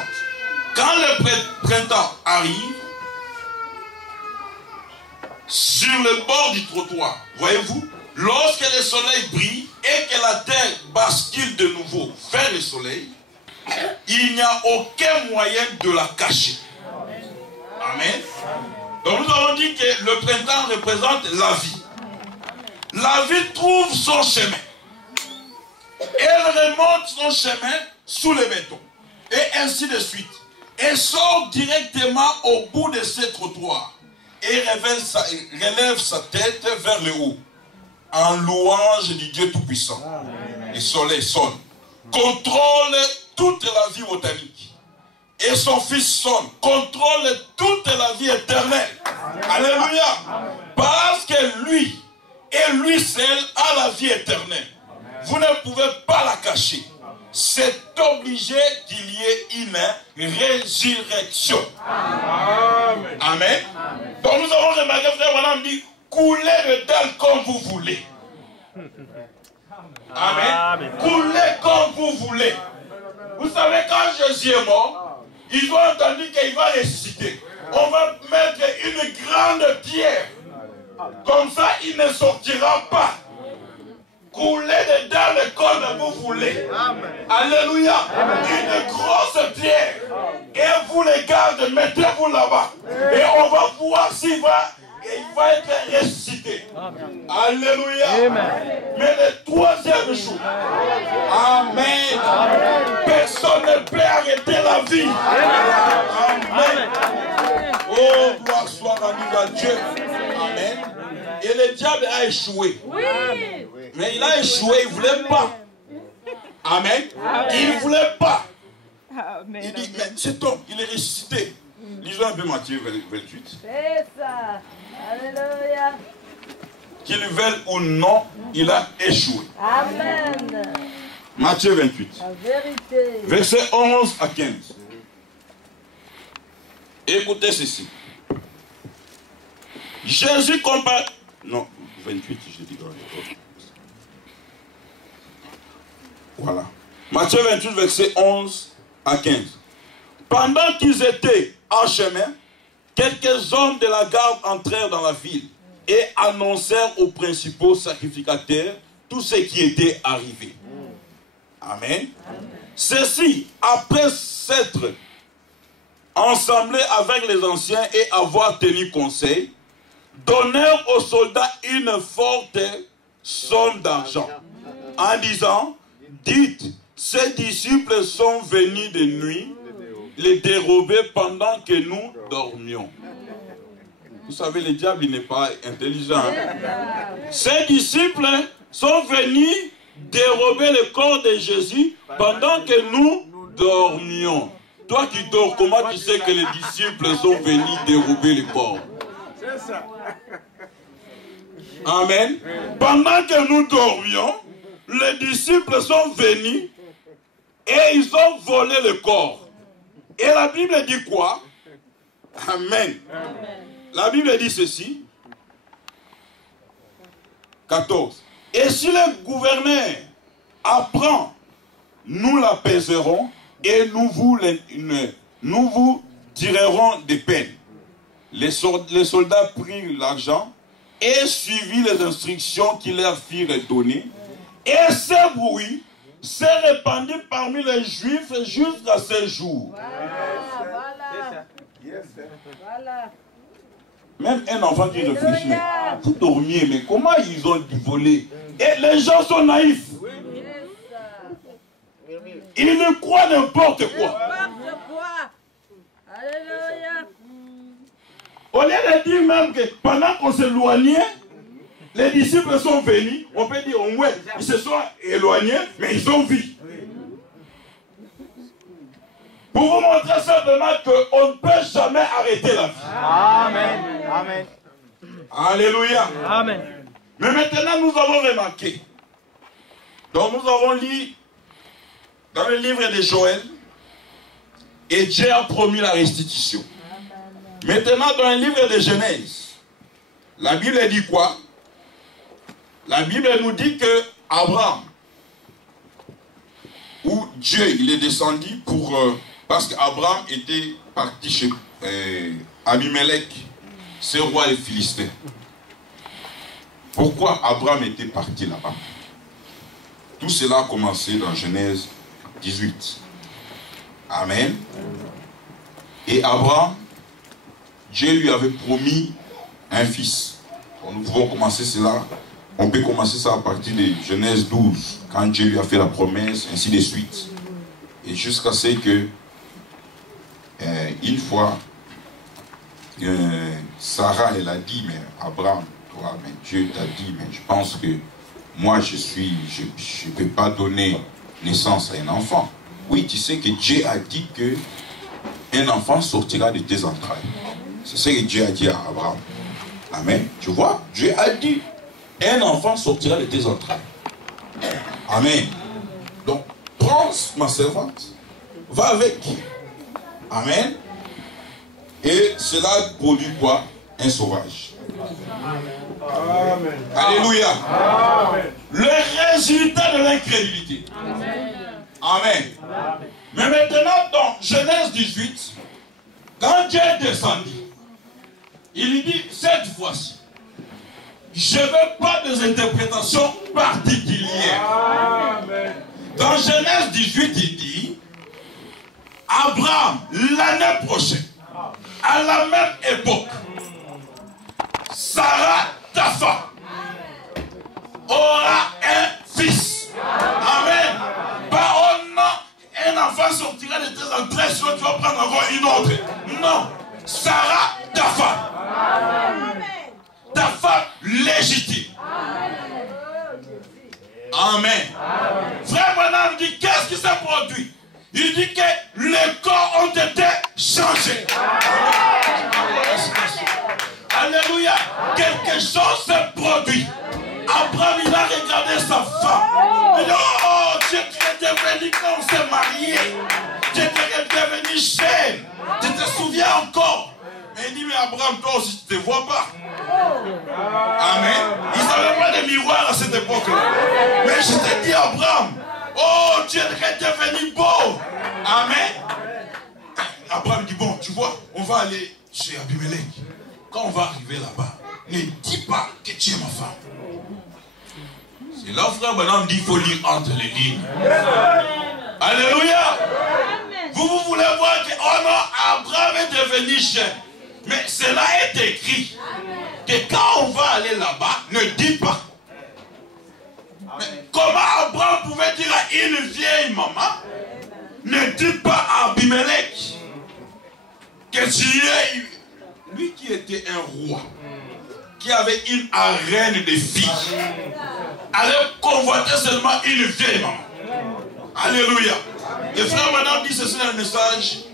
quand le printemps arrive, sur le bord du trottoir, voyez-vous, lorsque le soleil brille et que la terre bascule de nouveau vers le soleil, il n'y a aucun moyen de la cacher. Amen. Donc nous avons dit que le printemps représente la vie. La vie trouve son chemin. Elle remonte son chemin sous le béton. Et ainsi de suite. Elle sort directement au bout de ce trottoir. Et relève sa tête vers le haut. En louange du Dieu Tout-Puissant. Le soleil sonne. Contrôle toute la vie botanique. Et son fils sonne. Contrôle toute la vie éternelle. Alléluia. Parce que lui, et lui seul, a la vie éternelle. Vous ne pouvez pas la cacher. C'est obligé qu'il y ait une résurrection. Amen. Amen. Donc nous avons remarqué, frère Branham dit, coulez le dalle comme vous voulez. Amen. Coulez comme vous voulez. Vous savez, quand Jésus est mort, ils ont entendu qu'il va ressusciter. On va mettre une grande pierre. Comme ça, il ne sortira pas. Coulez dedans le corps que vous voulez. Alléluia. Une grosse pierre. Et vous les gardes, mettez-vous là-bas. Et on va voir s'il va, il va être ressuscité. Alléluia. Mais le troisième jour. Amen. Personne ne peut arrêter la vie. Amen. Oh, gloire soit rendue à Dieu. Amen. Et le diable a échoué. Mais il a échoué, il ne voulait pas. Amen. Il ne voulait pas. Il dit, mais cet homme, il est ressuscité. Lisons un peu Matthieu 28. C'est ça. Alléluia. Qu'il veuille ou non, il a échoué. Amen. Matthieu 28. La vérité. Versets 11 à 15. Écoutez ceci. Jésus compare... Non, 28, je dis dans les... Voilà. Matthieu 28, versets 11 à 15. Pendant qu'ils étaient en chemin, quelques hommes de la garde entrèrent dans la ville et annoncèrent aux principaux sacrificateurs tout ce qui était arrivé. Amen. Ceux-ci, après s'être ensemblés avec les anciens et avoir tenu conseil, donnèrent aux soldats une forte somme d'argent en disant: dites, ces disciples sont venus de nuit les dérober pendant que nous dormions. Vous savez, le diable, il n'est pas intelligent. Hein? Ces disciples sont venus dérober le corps de Jésus pendant que nous dormions. Toi qui dors, comment tu sais que les disciples sont venus dérober le corps? C'est ça. Amen. Pendant que nous dormions, les disciples sont venus et ils ont volé le corps. Et la Bible dit quoi? Amen. La Bible dit ceci. 14. Et si le gouverneur apprend, nous l'apaiserons et nous vous tirerons des peines. Les soldats prirent l'argent et suivirent les instructions qu'il leur firent donner. Et ce bruit s'est répandu parmi les Juifs jusqu'à ce jour. Voilà. Même un enfant qui réfléchit, mais vous dormiez, mais comment ils ont volé? Et les gens sont naïfs. Ils ne croient n'importe quoi. Alléluia. Au lieu de dire même que pendant qu'on s'éloignait, les disciples sont venus, on peut dire, ouais, ils se sont éloignés, mais ils ont vu. Pour vous montrer simplement qu'on ne peut jamais arrêter la vie. Amen. Amen. Alléluia. Amen. Mais maintenant, nous avons remarqué. Donc, nous avons lu dans le livre de Joël, et Dieu a promis la restitution. Maintenant, dans le livre de Genèse, la Bible dit quoi? La Bible nous dit que Abraham, où Dieu il est descendu pour... parce qu'Abraham était parti chez Abimelech, ce roi des Philistins. Pourquoi Abraham était parti là-bas? Tout cela a commencé dans Genèse 18. Amen. Et Abraham, Dieu lui avait promis un fils. Nous pouvons commencer cela. On peut commencer ça à partir de Genèse 12, quand Dieu lui a fait la promesse, ainsi de suite. Et jusqu'à ce que, une fois, Sarah, elle a dit, mais Abraham, toi, mais Dieu t'a dit, mais je pense que moi, je ne peux pas donner naissance à un enfant. Oui, tu sais que Dieu a dit que un enfant sortira de tes entrailles. C'est ce que Dieu a dit à Abraham. Amen. Tu vois, Dieu a dit, un enfant sortira de tes entrailles. Amen. Donc, prends ma servante, va avec. Amen. Et cela produit quoi? Un sauvage. Amen. Alléluia. Amen. Le résultat de l'incrédulité. Amen. Mais Mais maintenant, dans Genèse 18, quand Dieu est descendu, il lui dit, cette fois-ci, je ne veux pas des interprétations particulières. Amen. Dans Genèse 18, il dit, Abraham, l'année prochaine, à la même époque, Sarah, ta femme, aura un fils. Amen. Pas un enfant sortira de tes entrailles, sinon tu vas prendre encore une autre. Non. Sarah, ta femme. Ta femme légitime. Amen. Frère Branham dit, qu'est-ce qui s'est produit? Il dit que les corps ont été changés. Alléluia. Quelque chose s'est produit. Abraham, il a regardé sa femme. Il dit, oh, tu es devenu quand on s'est marié. Tu es devenu jeune. Tu te souviens encore? Mais il dit, mais Abraham, toi aussi, tu ne te vois pas. Amen. Ils n'avaient pas de miroir à cette époque-là. Mais je te dis, Abraham, oh, tu es devenu beau. Amen. Abraham dit, bon, tu vois, on va aller chez Abimelech. Quand on va arriver là-bas, ne dis pas que tu es ma femme. C'est là, frère Branham dit, il faut lire entre les lignes. Alléluia. Vous voulez voir que, oh non, Abraham est devenu jeune. Mais cela est écrit. Que quand on va aller là-bas, ne dis pas. Mais comment Abraham pouvait dire à une vieille maman, ne dis pas à Abimelech que tu es, lui qui était un roi, qui avait une arène de filles, allait convoiter seulement une vieille maman. Alléluia. Et frère Madame dit ceci dans le message,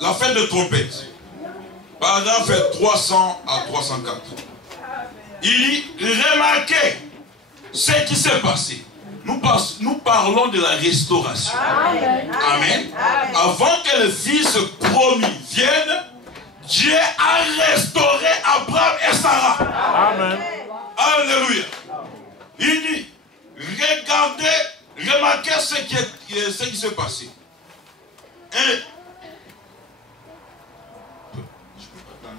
la fête de trompette. Paragraphe 300 à 304. Il dit, remarquez ce qui s'est passé. Nous parlons de la restauration. Amen. Avant que le fils promis vienne, Dieu a restauré Abraham et Sarah. Amen. Alléluia. Il dit, regardez, remarquez ce qui s'est passé. Et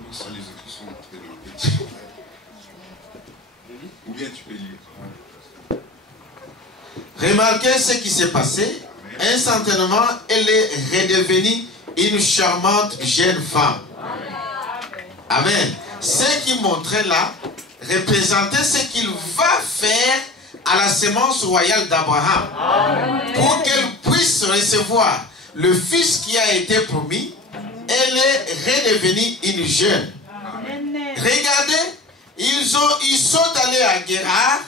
ça, les écrits sont très longs. Ou bien tu peux lire. Remarquez ce qui s'est passé. Instantanément, elle est redevenue une charmante jeune femme. Amen. Ce qui montrait là représentait ce qu'il va faire à la sémence royale d'Abraham. Pour qu'elle puisse recevoir le fils qui a été promis. Elle est redevenue une jeune. Regardez, ils sont allés à Guérard.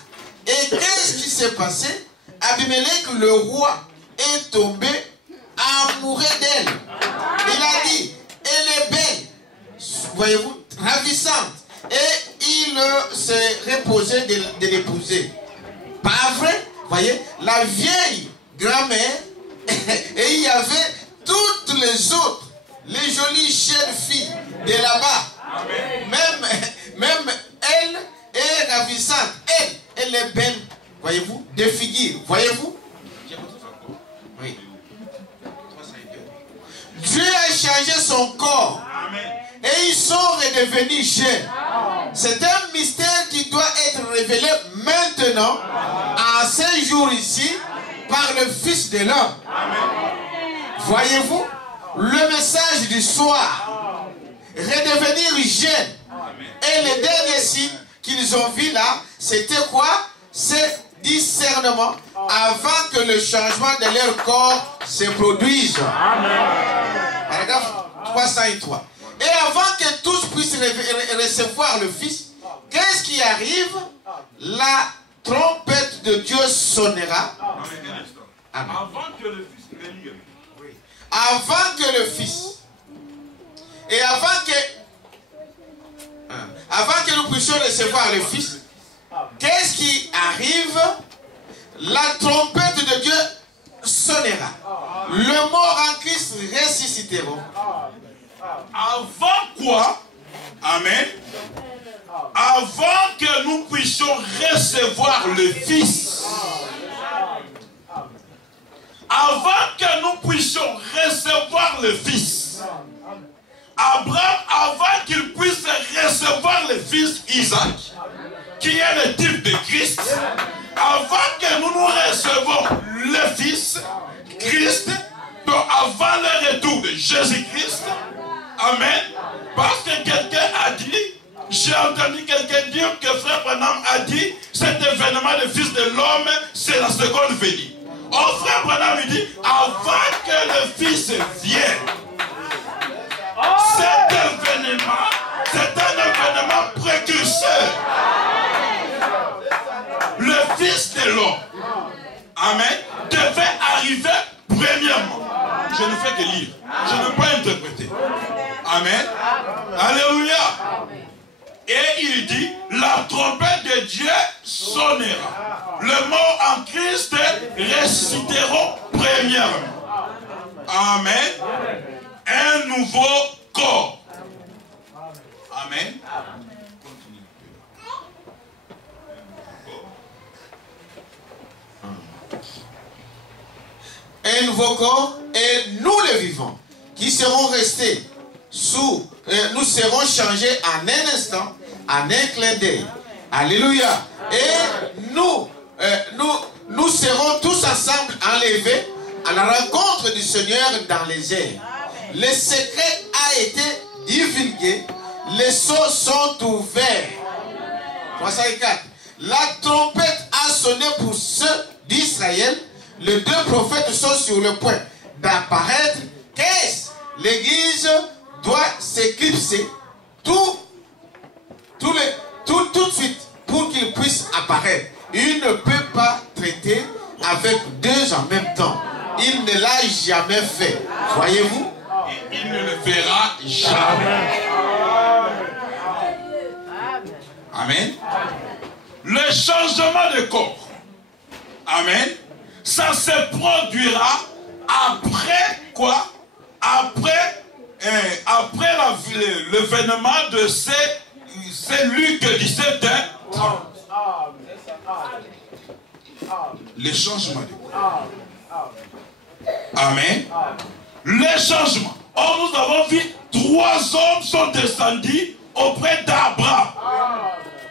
Et qu'est-ce qui s'est passé? Abimelech, le roi, est tombé amoureux d'elle. Il a dit, elle est belle, voyez-vous, ravissante. Et il s'est reposé de l'épouser. Pas vrai? Voyez, la vieille grand-mère, et il y avait toutes les autres. Les jolies jeunes filles de là-bas. Même elle est ravissante. Elle est belle. Voyez-vous? De figure. Voyez-vous? Oui. Dieu a changé son corps. Et ils sont redevenus jeunes. C'est un mystère qui doit être révélé maintenant, à ce jour ici, par le Fils de l'homme. Voyez-vous? Le message du soir, redevenir jeune. Et le dernier signe qu'ils ont vu là, c'était quoi? C'est discernement avant que le changement de leur corps se produise. Paragraphe 303. Et avant que tous puissent recevoir le Fils, qu'est-ce qui arrive? La trompette de Dieu sonnera. Amen. avant que le fils vienne. Avant que le Fils et avant que nous puissions recevoir le Fils, qu'est-ce qui arrive? La trompette de Dieu sonnera. Le mort en Christ ressusciteront. Avant quoi? Amen. Avant que nous puissions recevoir le Fils. avant que nous puissions recevoir le Fils, Abraham, avant qu'il puisse recevoir le Fils Isaac, qui est le type de Christ, avant que nous recevons le Fils, Christ, donc avant le retour de Jésus-Christ, Amen, parce que quelqu'un a dit, j'ai entendu quelqu'un dire que Frère Branham a dit, cet événement de Fils de l'homme, c'est la seconde venue. Oh, Frère Branham dit, avant que le Fils vienne, cet événement, c'est un événement précurseur. Le Fils de l'homme, Amen, devait arriver premièrement. Je ne fais que lire, je ne peux pas interpréter. Amen. Alléluia. Et il dit, la trompette de Dieu sonnera. Les morts en Christ ressusciteront premièrement. Amen. Un nouveau corps. Amen. Un nouveau corps, et nous les vivants, qui serons restés sous, nous serons changés en un instant, en un clin d'œil. Alléluia. Et nous serons tous ensemble enlevés à la rencontre du Seigneur dans les airs. Le secret a été divulgué, les sceaux sont ouverts. 304. La trompette a sonné pour ceux d'Israël. Les deux prophètes sont sur le point d'apparaître. Qu'est-ce? L'Église doit s'éclipser tout de suite pour qu'il puisse apparaître. Il ne peut pas traiter avec deux en même temps. Il ne l'a jamais fait. Voyez-vous? Et il ne le fera jamais. Amen. Le changement de corps, amen, ça se produira après quoi? Après l'événement de c'est Luc 17, 30. Le changement de corps. Amen. Le changement. Or, nous avons vu 3 hommes sont descendus auprès d'Abraham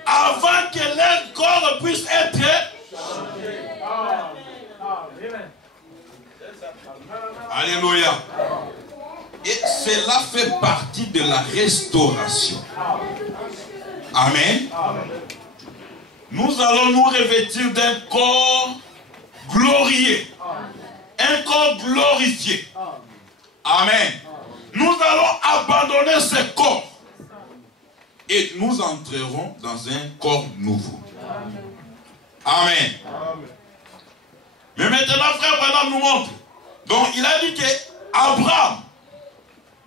avant que leur corps puisse être changé. Alléluia. Et cela fait partie de la restauration. Amen. Nous allons nous revêtir d'un corps glorieux. Un corps glorifié. Amen. Nous allons abandonner ce corps. Et nous entrerons dans un corps nouveau. Amen. Mais maintenant, Frère Branham nous montre. Donc, il a dit que Abraham,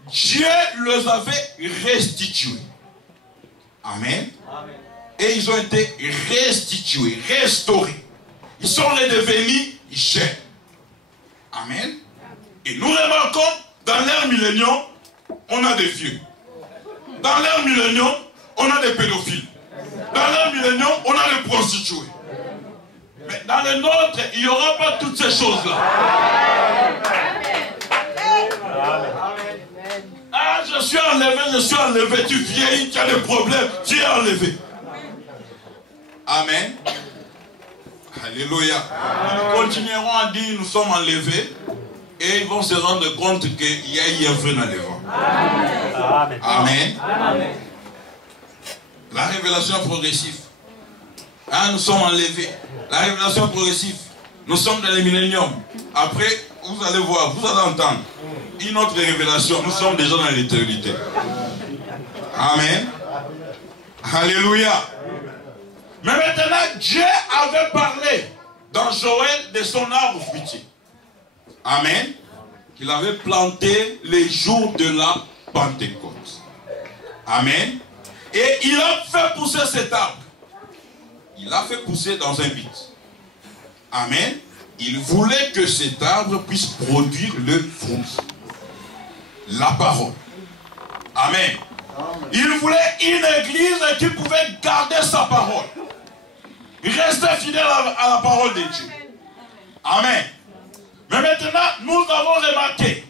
Dieu les avait restitués. Amen. Et ils ont été restitués, restaurés. Ils sont redevenus jeunes. Amen. Et nous remarquons, dans l'ère millénium, on a des vieux. Dans l'ère millénium, on a des pédophiles. Dans l'ère millénium, on a des prostituées. Mais dans le nôtre, il n'y aura pas toutes ces choses-là. Ah, je suis enlevé, tu vieillis, tu as des problèmes, tu es enlevé. Amen. Alléluia. Nous continuerons à dire, nous sommes enlevés. Et ils vont se rendre compte qu'il y a eu un vrai enlèvement. Amen. Amen. Amen. La révélation progressive. Hein, nous sommes enlevés. La révélation progressive. Nous sommes dans les milléniums. Après, vous allez voir, vous allez entendre une autre révélation. Nous sommes déjà dans l'éternité. Amen. Alléluia. Mais maintenant, Dieu avait parlé dans Joël de son arbre fruitier. Amen. Qu'il avait planté les jours de la Pentecôte. Amen. Et il a fait pousser cet arbre. Il l'a fait pousser dans un but. Amen. Il voulait que cet arbre puisse produire le fruit. La parole. Amen. Il voulait une église qui pouvait garder sa parole. Rester fidèle à la parole de Dieu. Amen. Mais maintenant, nous avons remarqué,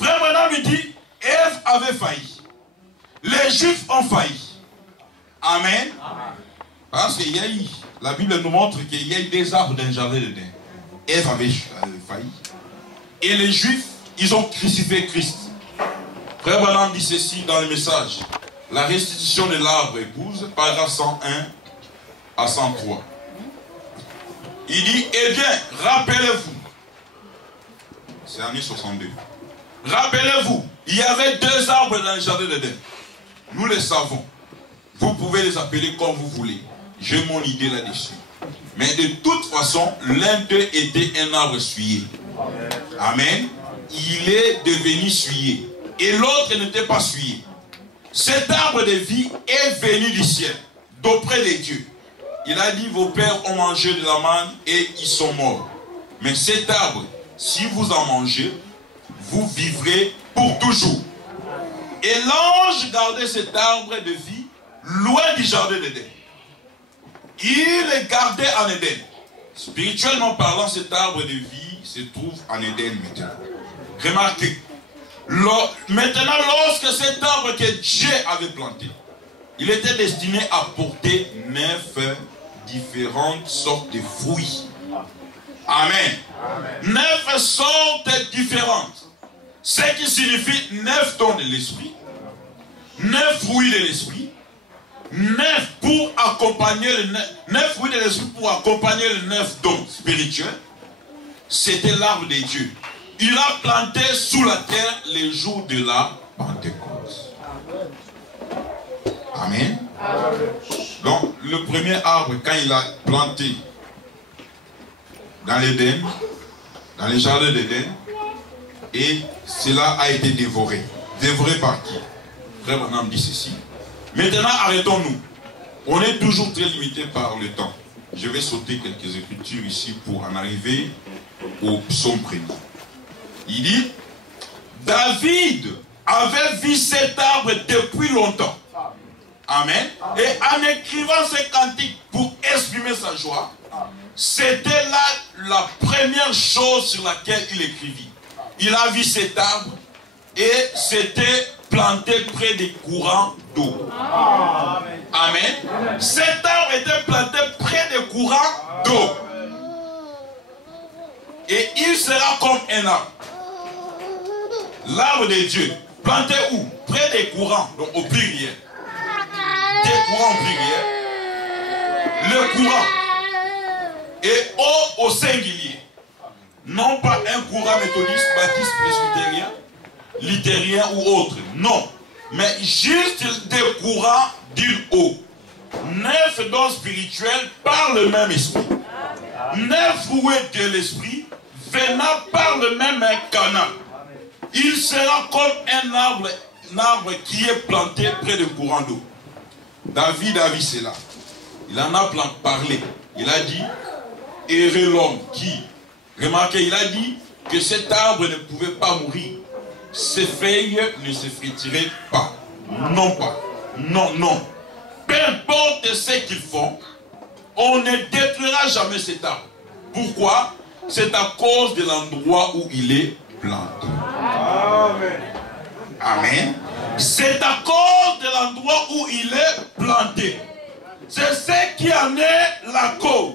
Frère Branham lui dit, Ève avait failli. Les Juifs ont failli. Amen. Parce qu'il y a eu, la Bible nous montre qu'il y a eu des arbres dans le jardin d'Éden. Ève avait failli. Et les Juifs, ils ont crucifié Christ. Frère Branham dit ceci dans le message. La restitution de l'arbre épouse, paragraphe 101 à 103. Il dit, eh bien, rappelez-vous. C'est l'année 62. Rappelez-vous, il y avait 2 arbres dans le jardin d'Éden. Nous les savons. Vous pouvez les appeler comme vous voulez. J'ai mon idée là-dessus. Mais de toute façon, l'un d'eux était un arbre souillé. Amen. Il est devenu souillé. Et l'autre n'était pas souillé. Cet arbre de vie est venu du ciel, d'auprès de Dieu. Il a dit, vos pères ont mangé de la manne et ils sont morts. Mais cet arbre, si vous en mangez, vous vivrez pour toujours. Et l'ange gardait cet arbre de vie loin du jardin d'Éden. Il le gardait en Éden. Spirituellement parlant, cet arbre de vie se trouve en Éden maintenant. Remarquez. Maintenant, lorsque cet arbre que Dieu avait planté, il était destiné à porter 9 différentes sortes de fruits. Amen. 9 sortes différentes. Ce qui signifie 9 dons de l'esprit, 9 fruits de l'esprit, 9 pour accompagner le 9 fruits de l'esprit pour accompagner les 9 dons spirituels. C'était l'arbre de Dieu. Il a planté sous la terre les jours de la Pentecôte. Amen. Donc, le premier arbre, quand il a planté dans l'Éden, dans les jardins d'Éden, et cela a été dévoré. Dévoré par qui? Frère Branham dit ceci. Maintenant, arrêtons-nous. On est toujours très limité par le temps. Je vais sauter quelques écritures ici pour en arriver au psaume 1er. Il dit, David avait vu cet arbre depuis longtemps. Amen. Et en écrivant ce cantique pour exprimer sa joie, c'était là la première chose sur laquelle il écrivit. Il a vu cet arbre et c'était planté près des courants d'eau. Amen. Cet arbre était planté près des courants d'eau. Et il sera comme un arbre. L'arbre de Dieu, planté où? Près des courants, donc au pluriel. Des courants au pluriel. Le courant. Et au singulier. Non pas un courant méthodiste, baptiste, presbytérien, luthérien ou autre. Non. Mais juste des courants d'une eau. 9 dons spirituels par le même esprit. 9 fruits de l'esprit venant par le même canal. Il sera comme un arbre qui est planté près de courant d'eau. David a vu cela. Il en a parlé. Il a dit, heureux l'homme qui, remarquez, il a dit que cet arbre ne pouvait pas mourir. Ses feuilles ne se flétriraient pas. Non pas. Non, non. Peu importe ce qu'ils font, on ne détruira jamais cet arbre. Pourquoi? C'est à cause de l'endroit où il est planté. Amen. Amen. C'est à cause de l'endroit où il est planté. C'est ce qui en est la cause.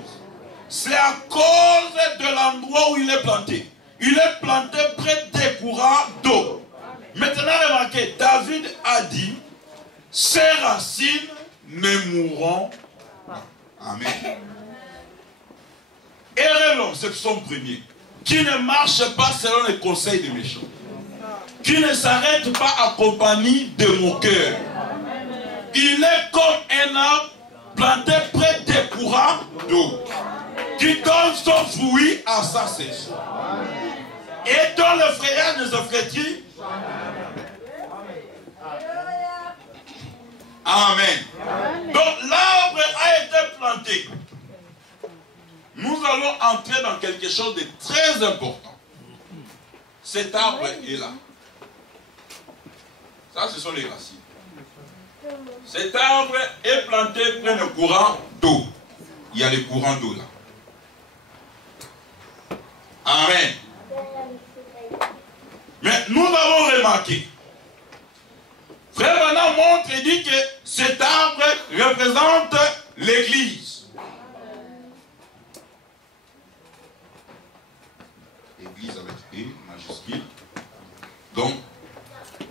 C'est à cause de l'endroit où il est planté. Il est planté près des courants d'eau. Maintenant, remarquez, David a dit, ces racines ne mourront pas. Amen. Et l'homme, c'est son premier, qui ne marche pas selon les conseils des méchants, qui ne s'arrête pas à compagnie de mon cœur. Il est comme un arbre planté près des courants d'eau, qui donne son fruit à sa saison, et dont le frayage ne se flétrit. Amen. Donc l'arbre a été planté. Nous allons entrer dans quelque chose de très important. Cet arbre est là. Ça, ce sont les racines. Cet arbre est planté près de courant d'eau. Il y a les courants d'eau là. Amen. Mais nous avons remarqué, Frère Branham montre et dit que cet arbre représente l'Église. Église avec E majuscule. Donc,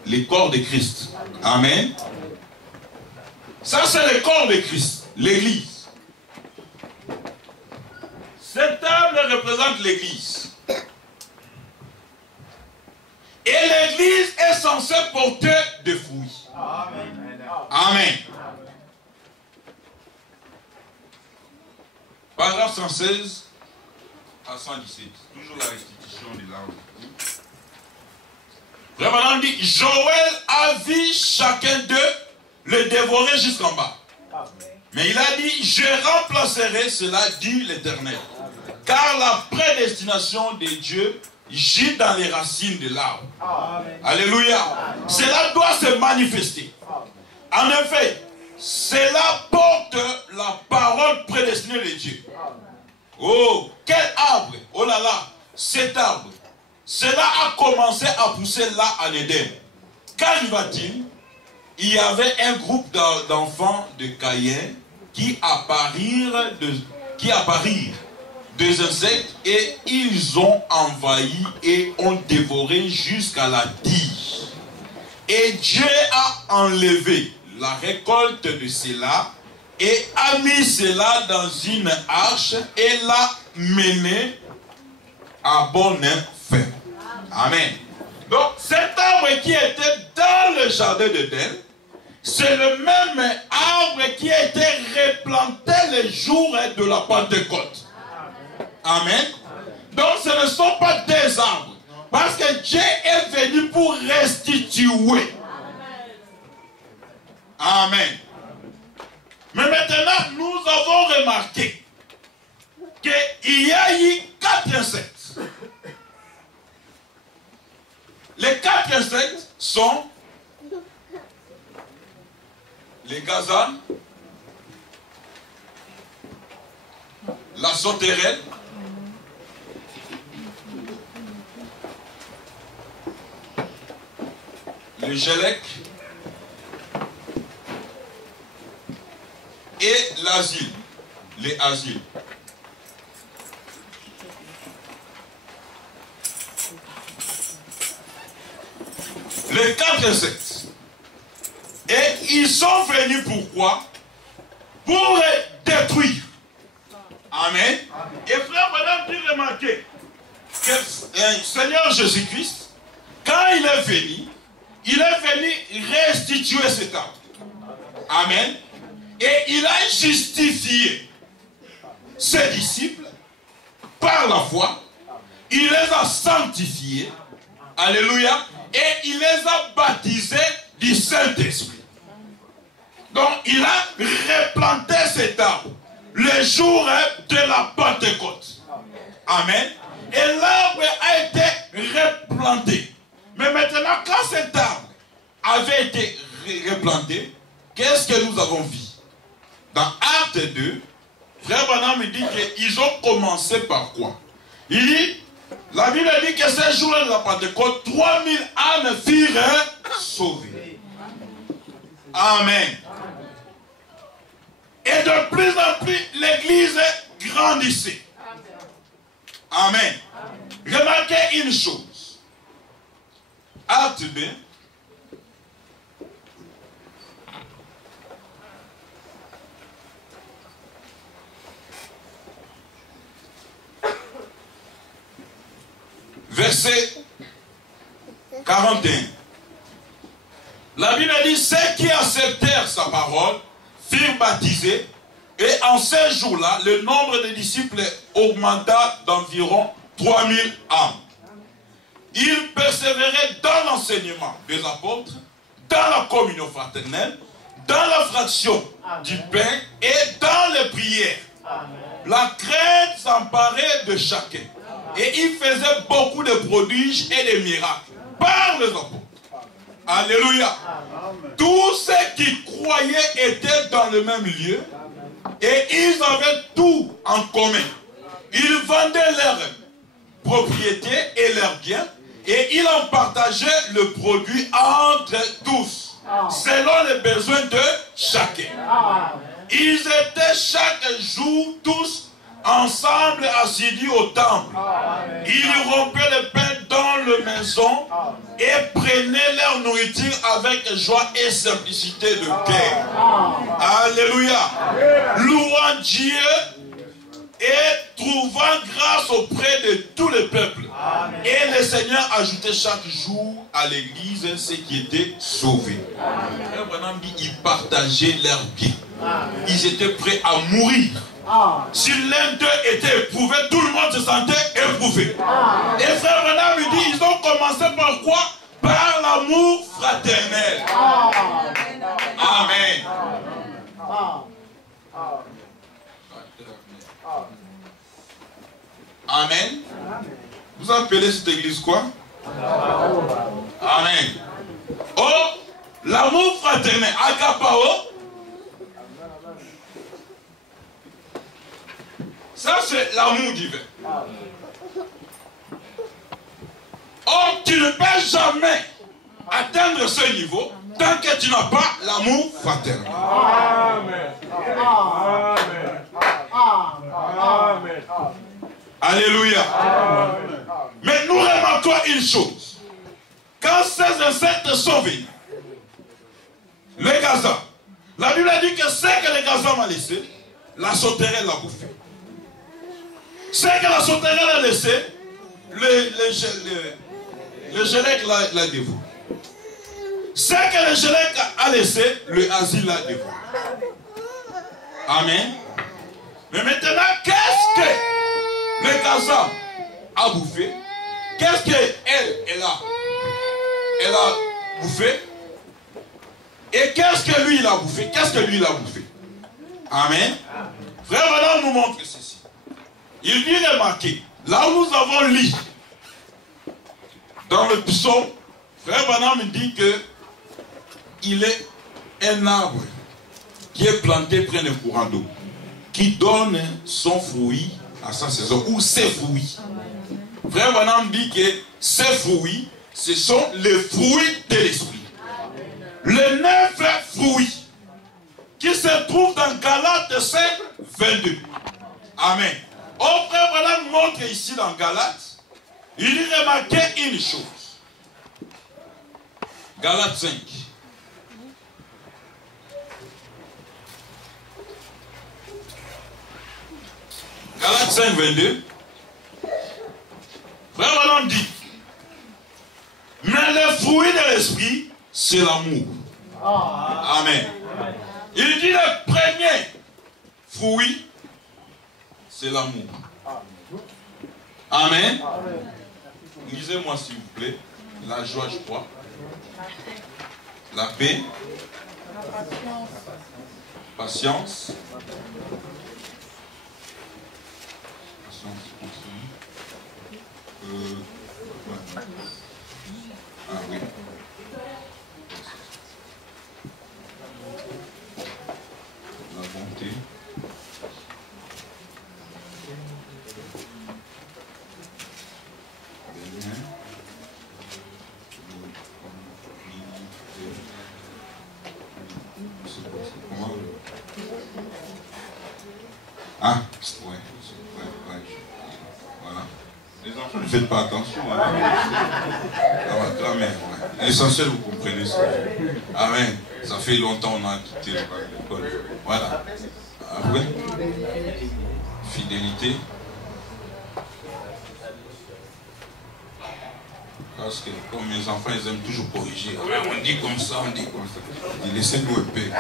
les corps de Christ. Amen. Ça, c'est le corps de Christ, l'Église. Cet arbre représente l'Église. Et l'Église est censée porter des fruits. Amen. Amen. Paragraphe 116 à 117. Toujours la restitution de l'arbre. Frère Branham dit, Joël a vu chacun d'eux le dévorer jusqu'en bas. Mais il a dit, je remplacerai cela, dit l'Éternel. Car la prédestination de Dieu gît dans les racines de l'arbre. Alléluia. Cela doit se manifester. En effet, cela porte la parole prédestinée de Dieu. Oh, quel arbre! Oh là là, cet arbre. Cela a commencé à pousser là en Éden. Qu'arriva-t-il? Il y avait un groupe d'enfants de Caïn qui apparirent des insectes et ils ont envahi et ont dévoré jusqu'à la tige. Et Dieu a enlevé la récolte de cela et a mis cela dans une arche et l'a mené à bonne fin. Amen. Donc cet arbre qui était dans le jardin d'Éden, c'est le même arbre qui a été replanté le jour de la Pentecôte. Amen. Donc ce ne sont pas des arbres. Parce que Dieu est venu pour restituer. Amen. Mais maintenant, nous avons remarqué qu'il y a eu 4 insectes. Les 4 insectes sont les gazans, la sauterelle, le gélec et l'asile, les asiles. Les 4 insectes. Et ils sont venus pourquoi? Pour détruire. Amen. Et frère Branham dit remarquer que le Seigneur Jésus-Christ, quand il est venu restituer cet arbre. Amen. Et il a justifié ses disciples par la foi. Il les a sanctifiés. Alléluia. Et il les a baptisés du Saint-Esprit. Donc il a replanté cet arbre le jour de la Pentecôte. Amen. Et l'arbre a été replanté. Mais maintenant, quand cet arbre avait été replanté, qu'est-ce que nous avons vu? Dans Acte 2, Frère Branham dit qu'ils ont commencé par quoi? Il dit, la Bible dit que ce jour-là de la Pentecôte, 3000 âmes furent sauvées. Amen. Et de plus en plus, l'Église grandissait. Amen. Remarquez une chose. Acte 2. Verset 41. La Bible dit, ceux qui acceptèrent sa parole furent baptisés, et en ces jours-là, le nombre de disciples augmenta d'environ 3000 âmes. Ils persévéraient dans l'enseignement des apôtres, dans la communion fraternelle, dans la fraction du pain et dans les prières. La crainte s'emparait de chacun. Et ils faisaient beaucoup de prodiges et de miracles par les apôtres. Alléluia. Tous ceux qui croyaient étaient dans le même lieu et ils avaient tout en commun. Ils vendaient leurs propriétés et leurs biens Et il en partageait le produit entre tous, selon les besoins de chacun. Ils étaient chaque jour tous ensemble assidus au temple. Ils rompaient le pain dans la maison et prenaient leur nourriture avec joie et simplicité de cœur. Alléluia. Louant Dieu et trouvant grâce auprès de tout le peuple. Et le Seigneur ajoutait chaque jour à l'église ceux qui étaient sauvés. Ils partageaient leurs biens. Ils étaient prêts à mourir. Si l'un d'eux était éprouvé, tout le monde se sentait éprouvé. Et frère Branham lui dit, ils ont commencé par quoi? Par l'amour fraternel. Amen. Amen. Vous appelez cette église quoi? Amen. Oh, l'amour fraternel, agapao. Ça, c'est l'amour divin. Or, tu ne peux jamais atteindre ce niveau tant que tu n'as pas l'amour fraternel. Amen. Amen. Amen. Alléluia. Amen. Mais nous remarquons une chose. Quand ces insectes sont venus, les gazans, la Bible a dit que ce que les gazans m'ont laissé, la sauterelle l'a bouffé. Ce que la sauterelle a laissé, le gélec l'a dévoré. Ce que le gélec a laissé, le asile l'a dévoré. Amen. Mais maintenant, qu'est-ce que le gazan a bouffé? Qu'est-ce qu'elle a bouffé? Et qu'est-ce que lui il a bouffé? Qu'est-ce que lui il a bouffé? Amen. Frère Branham nous montre ceci. Il dit remarquez, là où nous avons lu dans le psaume, frère Branham dit que il est un arbre qui est planté près d'un courant d'eau, qui donne son fruit à sa saison, ou ses fruits. Frère Branham dit que ces fruits, ce sont les fruits de l'esprit. Les 9 fruits qui se trouvent dans Galates 5, 22. Amen. Oh, frère Branham montre ici dans Galates, il remarquait une chose. Galates 5. Galates 5, 22. Frère Branham dit, mais le fruit de l'esprit, c'est l'amour. Amen. Il dit le premier fruit, c'est l'amour. Amen. Lisez-moi s'il vous plaît. La joie, je crois. La paix. Patience. Ouais. Ah oui. La bonté. Ah, ouais. Voilà. Les enfants, ne faites pas attention. Hein. Ouais. L'essentiel, vous comprenez ça. Amen. Ça fait longtemps qu'on a quitté l'école. Voilà. Ah, oui. Fidélité. Parce que comme mes enfants, ils aiment toujours corriger. On dit comme ça, on dit comme ça. Ils laissez-nous un peu.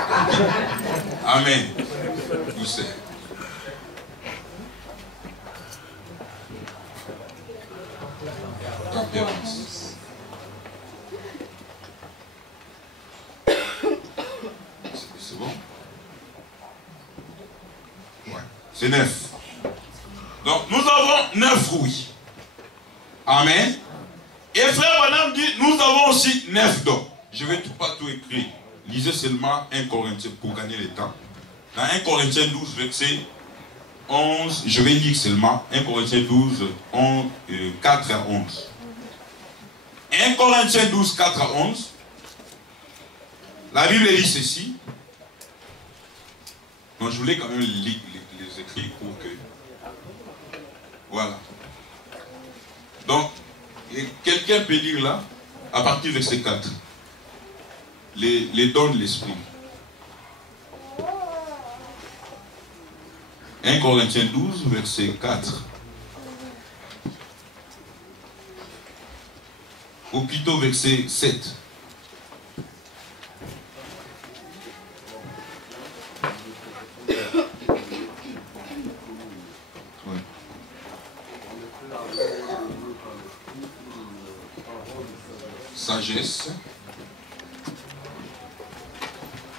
Amen. Vous savez. C'est bon? Ouais. C'est 9. Donc nous avons 9 fruits. Amen. Et frère Branham dit, nous avons aussi 9 dons. Je ne vais pas tout écrire. Lisez seulement 1 Corinthiens pour gagner le temps. Dans 1 Corinthiens 12, verset 11, je vais lire seulement 1 Corinthiens 12, 4 à 11. 1 Corinthiens 12, 4 à 11. La Bible dit ceci. Donc je voulais quand même lire les écrits pour que... Voilà. Donc, quelqu'un peut lire là, à partir du verset 4. Les dons de l'esprit. 1 Corinthiens 12, verset 4. Ou plutôt verset 7. Sagesse.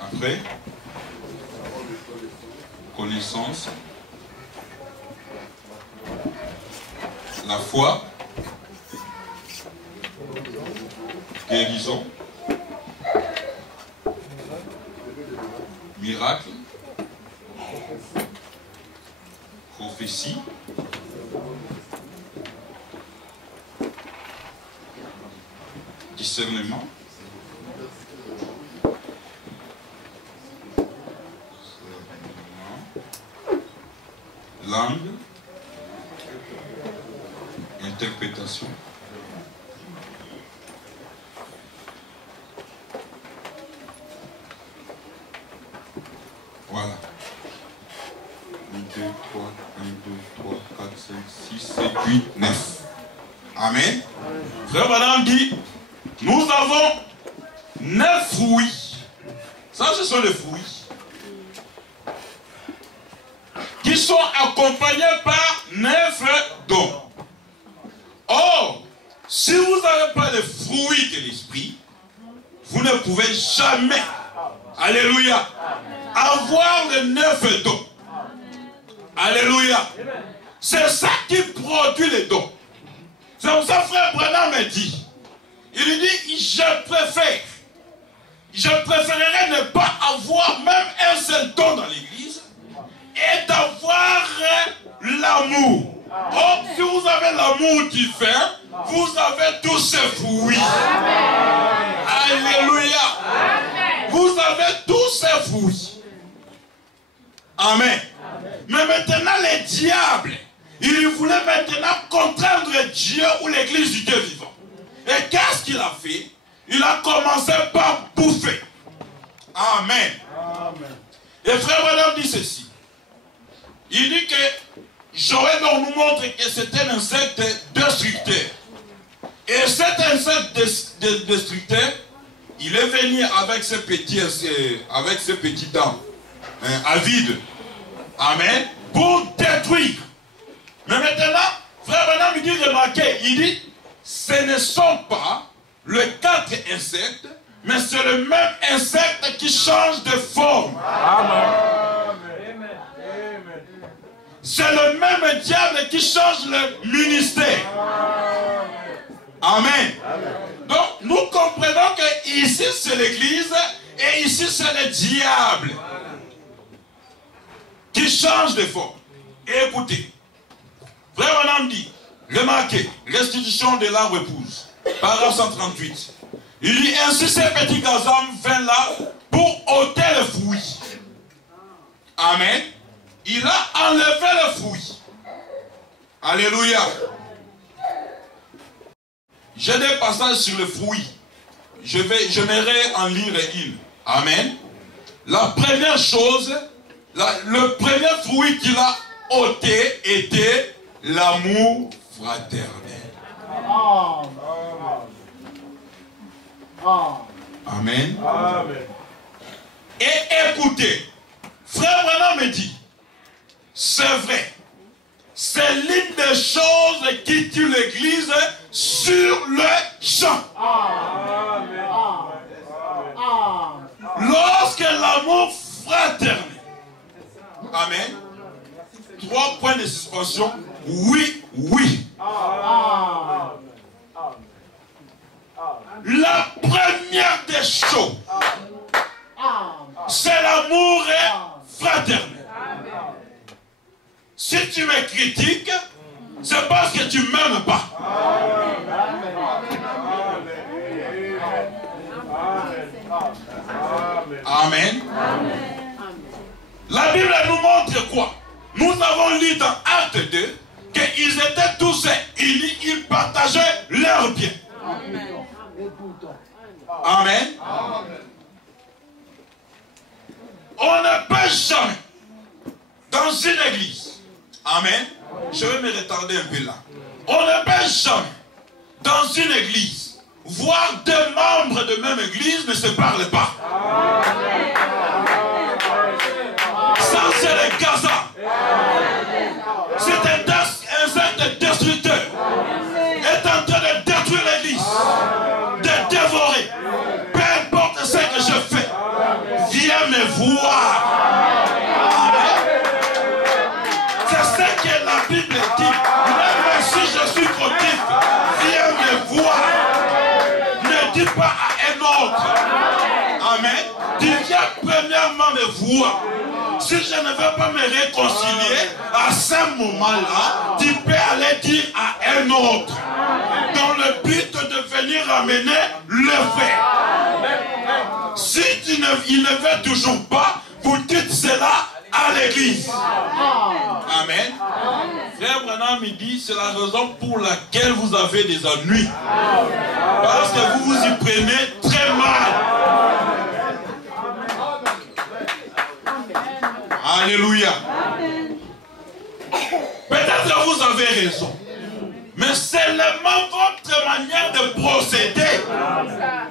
Après, connaissance. La foi. Guérison. Miracle. Prophétie. Discernement. Langue. Interprétation. Voilà. 1, 2, 3, 1, 2, 3, 4, 5, 6, 7, 8, 9. Amen. Frère Madame dit, nous avons 9 fruits. Ça, ce sont les fruits qui sont accompagnés par 9 dons. Or, si vous n'avez pas les fruits de l'esprit, vous ne pouvez jamais, alléluia, avoir les 9 dons. Alléluia. C'est ça qui produit les dons. C'est pour ça que frère Branham me dit, il dit, je préférerais ne pas avoir même un seul don dans l'église et d'avoir l'amour. Or, si vous avez l'amour divin, vous avez tous ces fruits. Alléluia. Vous avez tous ces fruits. Amen. Mais maintenant, les diables, ils voulaient maintenant contraindre Dieu ou l'église du Dieu vivant. Et qu'est-ce qu'il a fait? Il a commencé par bouffer. Amen. Amen. Et frère Branham dit ceci. Il dit que Joël nous montre que c'est un insecte destructeur. Et cet insecte destructeur, il est venu avec ses petits dents avides. Amen. Pour détruire. Mais maintenant, frère Branham il dit, remarquez, il dit, ce ne sont pas les 4 insectes, mais c'est le même insecte qui change de forme. Amen. C'est le même diable qui change le ministère. Amen. Donc, nous comprenons que ici c'est l'église et ici c'est le diable qui change de forme. Et écoutez, frère Branham dit, remarquez, restitution de la épouse, paragraphe 138. Il dit, ainsi ces petits gazans viennent là pour ôter le fruit. Amen. Il a enlevé le fruit. Alléluia. J'ai des passages sur le fruit. J'aimerais en lire une. Amen. La première chose, le premier fruit qu'il a ôté était l'amour fraternel. Amen. Amen. Et écoutez, frère Branham me dit, c'est vrai, c'est l'une des choses qui tue l'église sur le champ. Amen. Lorsque l'amour fraternel. Amen. 3 points de suspension. Oui, oui. La première des choses, c'est l'amour fraternel. Si tu me critiques, c'est parce que tu ne m'aimes pas. Amen. La Bible nous montre quoi? Nous avons lu dans Acte 2 qu'ils étaient tous unis, ils partageaient leurs biens. Amen. On ne peut jamais, dans une église, amen, je vais me retarder un peu là, on ne peut jamais, dans une église, voir deux membres de même église ne se parlent pas. Ça, c'est le Gaza. C'est un acte destructeur. Est en train de détruire l'église, de dévorer. Peu importe ce que je fais, viens me voir. C'est ce que la Bible dit. Même si je suis cautif, viens me voir. Ne dis pas à un autre. Amen. Dis viens premièrement me voir. Si je ne veux pas me réconcilier, à ce moment-là, tu peux aller dire à un autre, dans le but de venir amener le fait. Si il ne veut toujours pas, vous dites cela à l'église. Amen. Frère Branham me dit, c'est la raison pour laquelle vous avez des ennuis. Parce que vous vous y prenez très mal. Alléluia. Peut-être que vous avez raison. Mais seulement votre manière de procéder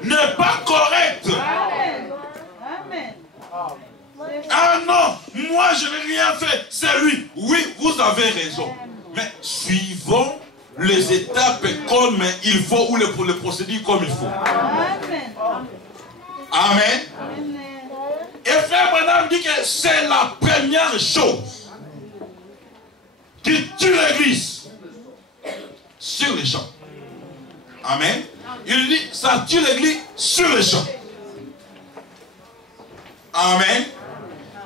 n'est pas correcte. Ah non, moi je n'ai rien fait. C'est lui. Oui, vous avez raison. Mais suivons les étapes comme il faut ou les procédures comme il faut. Amen. Et frère Branham dit que c'est la première chose qui tue l'église sur les champs. Amen. Il dit ça tue l'église sur les champs. Amen.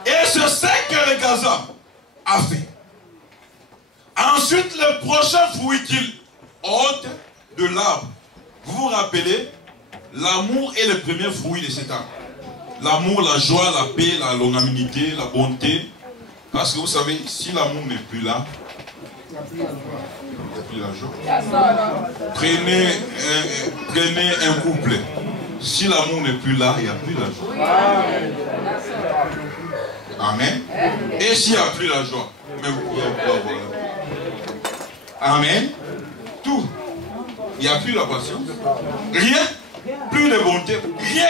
Et c'est ce que le Gaza a fait. Ensuite, le prochain fruit qu'il ôte de l'arbre. Vous vous rappelez, l'amour est le premier fruit de cet arbre. L'amour, la joie, la paix, la longanimité, la bonté. Parce que vous savez, si l'amour n'est plus là, il n'y a plus la joie. Prenez un couple. Si l'amour n'est plus là, il n'y a plus la joie. Amen. Et s'il n'y a plus la joie, mais vous pouvez avoir. Amen. Tout. Il n'y a plus la patience. Rien. Plus de bonté. Rien.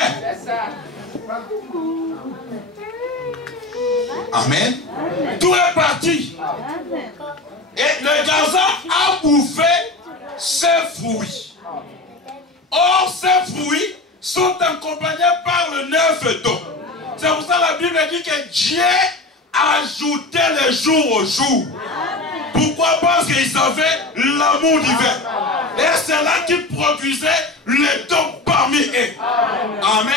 Amen. Tout est parti. Et le Gaza a bouffé ses fruits. Or, ces fruits sont accompagnés par le 9 dons. C'est pour ça que la Bible dit que Dieu ajoutait les jours au jour. Pourquoi? Parce qu'ils avaient l'amour divin. Et c'est là qu'ils produisaient les dons parmi eux. Amen.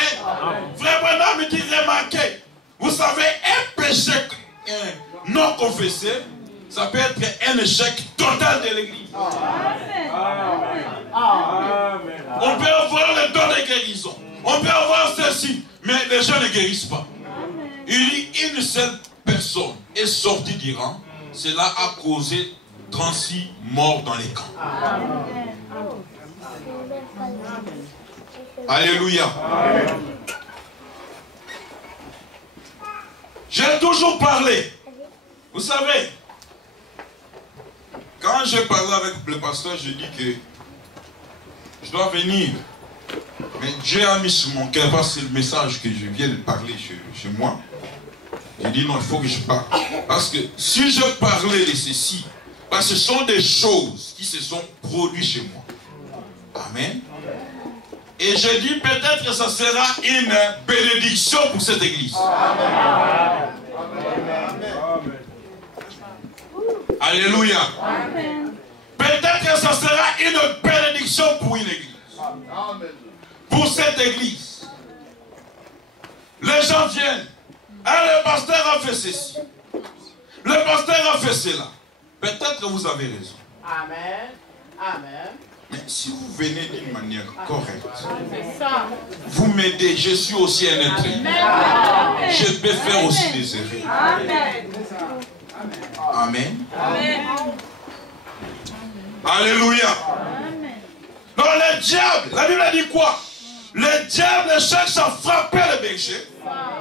Frère Branham me dit, remarquez, vous savez, un péché non confessé, ça peut être un échec total de l'église. On peut avoir le don de guérison. On peut avoir ceci, mais les gens ne guérissent pas. Il dit, une seule personne est sortie d'Iran. Cela a causé 36 morts dans les camps. Alléluia. J'ai toujours parlé. Vous savez, quand je parlais avec le pasteur, je dis que je dois venir. Mais Dieu a mis sur mon cœur, parce que c'est le message que je viens de parler chez moi. J'ai dit non, il faut que je parle. Parce que si je parlais de ceci, parce que ce sont des choses qui se sont produites chez moi. Amen. Et je dis peut-être que ça sera une bénédiction pour cette église. Amen. Alléluia. Peut-être que ça sera une bénédiction pour une église. Pour cette église. Les gens viennent. Ah, le pasteur a fait ceci. Le pasteur a fait cela. Peut-être que vous avez raison. Amen. Amen. Mais si vous venez d'une manière correcte, vous m'aidez, je suis aussi un être humain. Je peux faire aussi des erreurs. Amen. Alléluia. Donc le diable, la Bible dit quoi? Le diable cherche à frapper le berger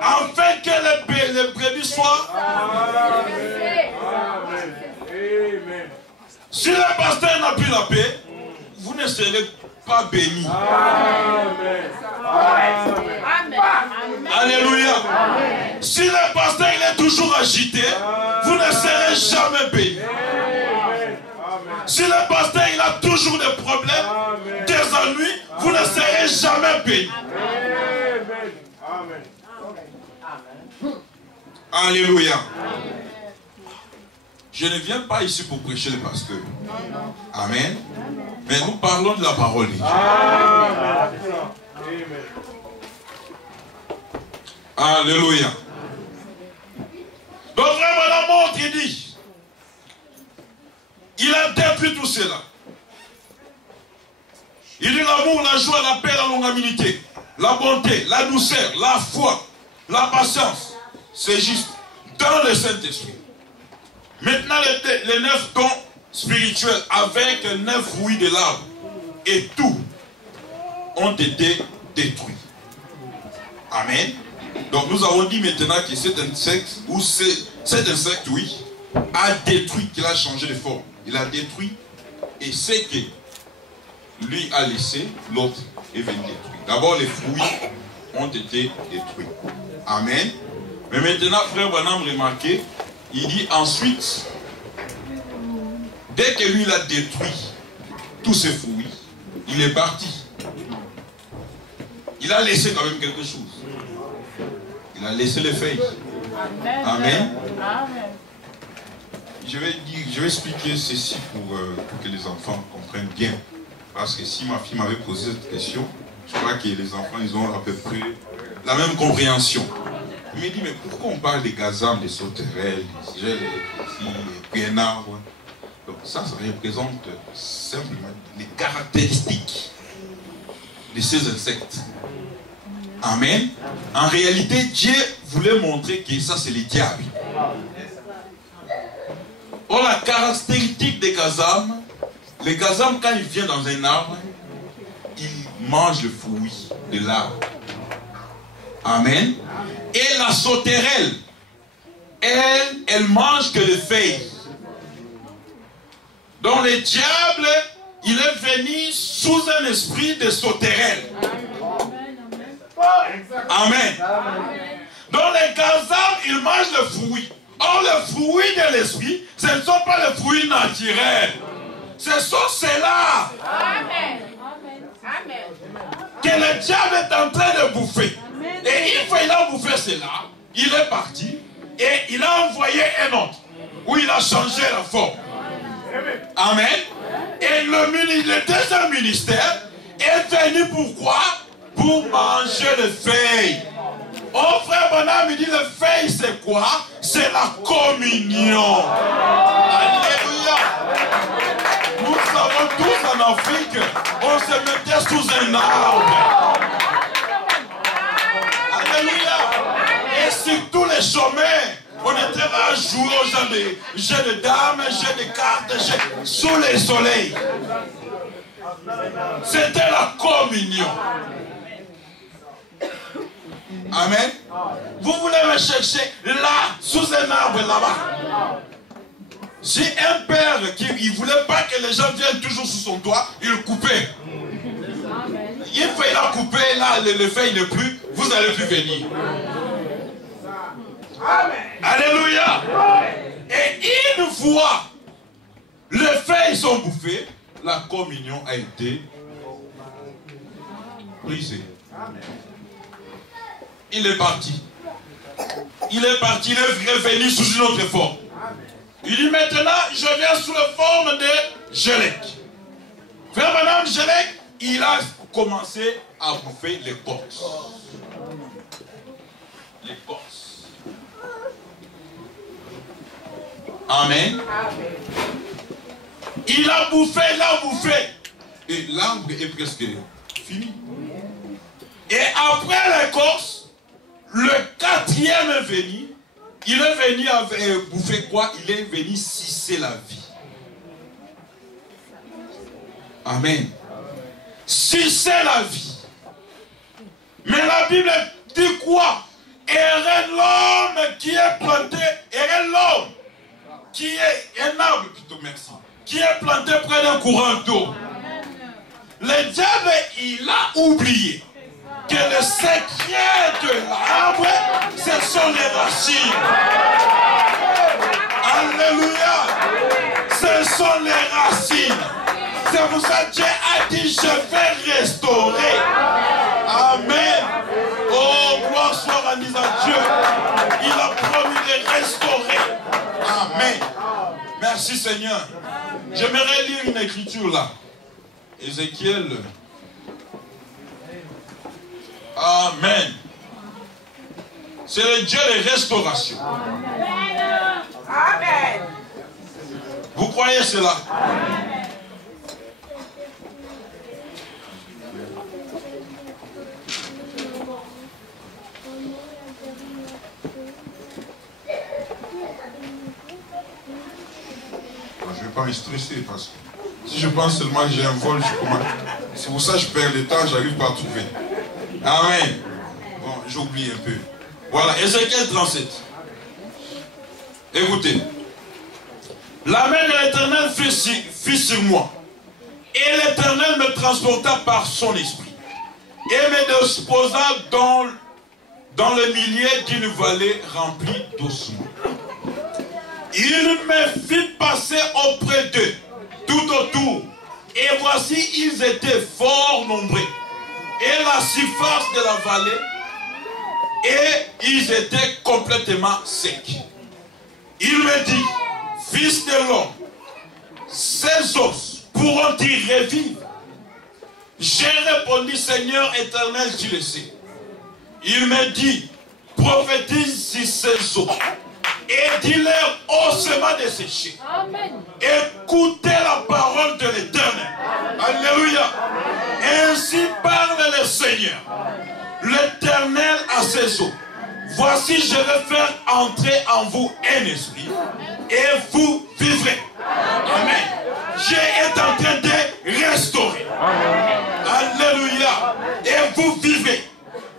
afin que les brebis soient. Amen. Si le pasteur n'a plus la paix, vous ne serez pas bénis. Alléluia. Si le pasteur il est toujours agité, vous ne serez jamais bénis. Si le pasteur il a toujours des problèmes, des ennuis, vous ne serez jamais bénis. Alléluia. Je ne viens pas ici pour prêcher le pasteur. Amen. Mais nous parlons de la parole de Dieu. Alléluia. Donc vraiment la montre, il dit, il a détruit tout cela. Il dit l'amour, la joie, la paix, la longanimité, la bonté, la douceur, la foi, la patience. C'est juste dans le Saint-Esprit. Maintenant, les 9 dons spirituels avec 9 fruits de l'arbre et tout ont été détruits. Amen. Donc nous avons dit maintenant que cet insecte, oui, a détruit, qu'il a changé de forme. Il a détruit et c'est que lui a laissé, l'autre est venu détruire. D'abord les fruits ont été détruits. Amen. Mais maintenant, frère Branham remarquez, il dit ensuite, dès que lui il a détruit tous ses fruits, il est parti. Il a laissé quand même quelque chose. Il a laissé les feuilles. Amen. Je vais expliquer ceci pour que les enfants comprennent bien. Parce que si ma fille m'avait posé cette question, je crois que les enfants ils ont à peu près la même compréhension. Il me dit, mais pourquoi on parle des gazams, des sauterelles, des gels, des un arbre? Donc ça représente simplement les caractéristiques de ces insectes. Amen. En réalité, Dieu voulait montrer que ça c'est le diable. Or la caractéristique des gazams, les gazams quand ils viennent dans un arbre, ils mangent le fruit de l'arbre. Amen. Et la sauterelle, elle mange que les feuilles. Donc le diable, il est venu sous un esprit de sauterelle. Amen. Donc les gazams, ils mangent le fruit. Or le fruit de l'esprit, ce ne sont pas les fruits naturels. Ce sont ceux-là que le diable est en train de bouffer. Et une fois qu'il a bouffé cela, il est parti et il a envoyé un autre où il a changé la forme. Amen. Et le deuxième ministère est venu pourquoi? Pour manger les feuilles. Oh frère Branham, il dit les feuilles c'est quoi? C'est la communion. Alléluia. Nous savons tous en Afrique, on se mettait sous un arbre. Alléluia. Et sur tous les chemins, on était là à jouer aux gens de jeux de dames, jeux de cartes, sous le soleil. C'était la communion. Amen. Vous voulez me chercher là, sous un arbre là-bas. Si un père qui ne voulait pas que les gens viennent toujours sous son toit, il coupait. Une fois il a coupé, là, le feuille n'est plus, vous n'allez plus venir. Alléluia. Et une fois les feuilles sont bouffées, la communion a été brisée. Il est parti. Il est parti, il est revenu sous une autre forme. Il dit maintenant, je viens sous la forme de Gélec. Frère Madame Gélec, il a commencé à bouffer l'écorce. L'écorce. Amen. Il a bouffé, il a bouffé. et l'arbre est presque fini. Et après l'écorce, le quatrième est venu. Il est venu bouffer quoi? Il est venu sucer la vie. Amen. Sucer la vie. Mais la Bible dit quoi? Et l'homme qui est planté, et l'homme qui est un arbre, plutôt, merci, qui est planté près d'un courant d'eau. Le diable, il a oublié que le secret de l'arbre, ce sont les racines. Alléluia. Ce sont les racines. C'est pour ça que Dieu a dit, je vais restaurer. Amen. Oh, gloire soit rendue à Dieu. Il a promis de restaurer. Amen. Merci Seigneur. J'aimerais lire une écriture là. Ézéchiel. Amen. C'est le Dieu de restauration. Amen. Vous croyez cela? Amen. Je ne vais pas me stresser parce que si je pense seulement que j'ai un vol, je commence. C'est pour ça que je perds le temps, je n'arrive pas à trouver. Amen. Bon, j'oublie un peu. Voilà, Ézéchiel 37. Écoutez. La main de l'Éternel fut sur moi. Et l'Éternel me transporta par son esprit. Et me disposa dans le milieu d'une vallée remplie d'ossements. Il me fit passer auprès d'eux, tout autour. Et voici, ils étaient fort nombreux. Et la surface de la vallée, et ils étaient complètement secs. Il me dit, fils de l'homme, ces os pourront-ils revivre? J'ai répondu, Seigneur éternel, tu le sais. Il me dit, prophétise sur ces os. Et dis-leur ossements desséchés. Écoutez la parole de l'Éternel. Alléluia. Ainsi parle le Seigneur. L'Éternel à ses eaux. Voici, je vais faire entrer en vous un esprit. Et vous vivrez. Amen. Dieu est en train de restaurer. Alléluia. Et vous vivez.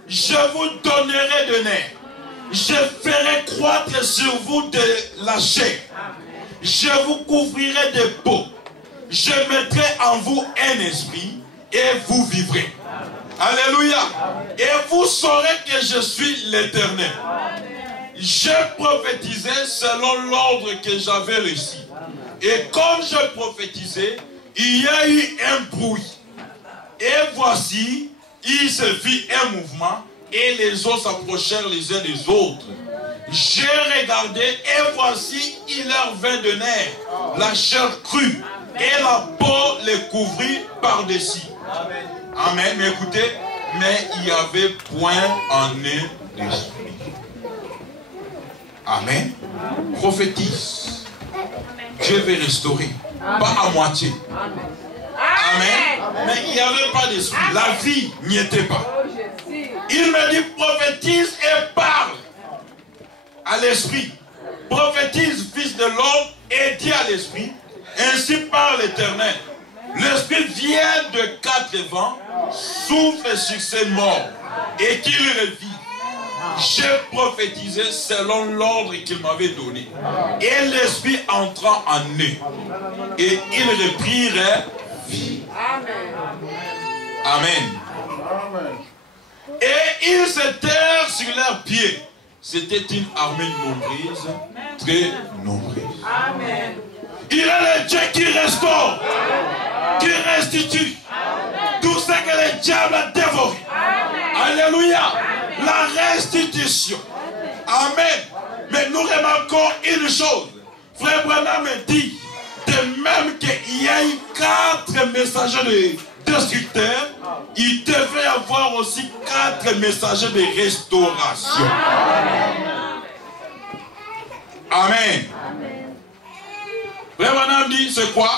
Je vous donnerai de nerfs. Je ferai croître sur vous de la chair. Je vous couvrirai de peau. Je mettrai en vous un esprit et vous vivrez. Alléluia. Et vous saurez que je suis l'Éternel. Je prophétisais selon l'ordre que j'avais reçu. Et comme je prophétisais, il y a eu un bruit. Et voici, il se fit un mouvement. Et les os s'approchèrent les uns des autres. J'ai regardé et voici, il leur vint de nerfs, la chair crue, et la peau les couvrit par-dessus. Amen. Mais écoutez, mais il n'y avait point en eux d'esprit. Amen. Prophétise. Dieu veut restaurer. Pas à moitié. Amen. Mais il n'y avait pas d'esprit. La vie n'y était pas. Il me dit prophétise et parle à l'esprit. Prophétise, fils de l'homme, et dis à l'esprit. Ainsi parle l'Éternel. L'esprit vient de 4 vents, souffle sur ses morts, et qu'il revit. J'ai prophétisé selon l'ordre qu'il m'avait donné. Et l'esprit entra en eux. Et ils reprirent vie. Amen. Et ils s'étèrent sur leurs pieds. C'était une armée nombreuse, très nombreuse. Amen. Il est le Dieu qui restaure, qui restitue tout ce que le diable a dévoré. Alléluia. La restitution. Amen. Mais nous remarquons une chose. Frère Branham me dit, de même qu'il y a eu 4 messagers de destructeurs, il devait y avoir aussi 4 messagers de restauration. Amen. Frère Branham dit, c'est quoi?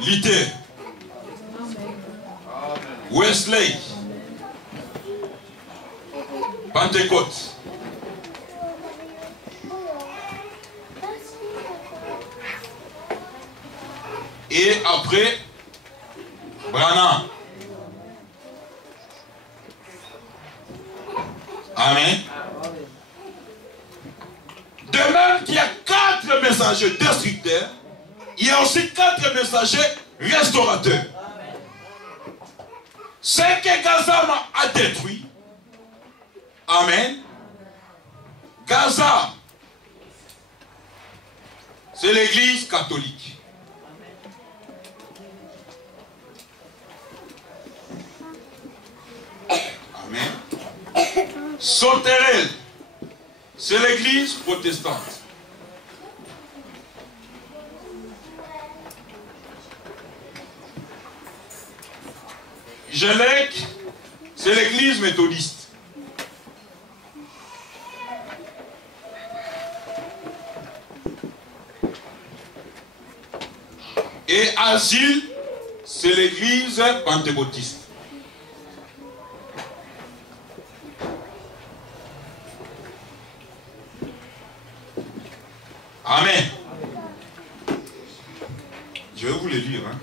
L'idée. Wesley, Pentecôte. Et après, Branham. Amen. De même qu'il y a 4 messagers destructeurs, il y a aussi 4 messagers restaurateurs. Ce que Gaza a détruit, amen. Gaza, c'est l'église catholique. Amen. Sauterelle, c'est l'église protestante. Gelec, c'est l'église méthodiste. Et Asile, c'est l'église pentecôtiste. Amen. Je vais vous le lire. Hein.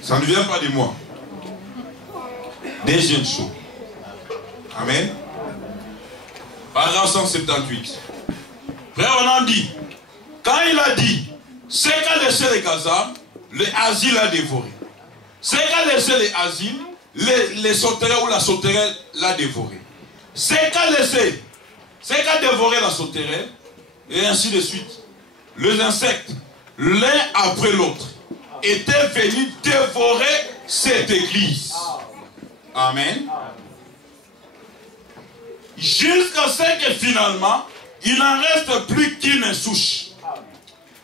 Ça ne vient pas de moi. Deuxième chose. Amen. Paragraphe 178. Frère, on a dit, quand il a dit, c'est qu'a laissé les Gaza, les asiles a dévoré. C'est qu'a laissé les asiles, les sauterelles ou la sauterelle l'a dévoré. C'est qu'a laissé, c'est qu'a dévoré la sauterelle, et ainsi de suite. Les insectes, l'un après l'autre, étaient venus dévorer cette église. Amen. Jusqu'à ce que finalement, il n'en reste plus qu'une souche.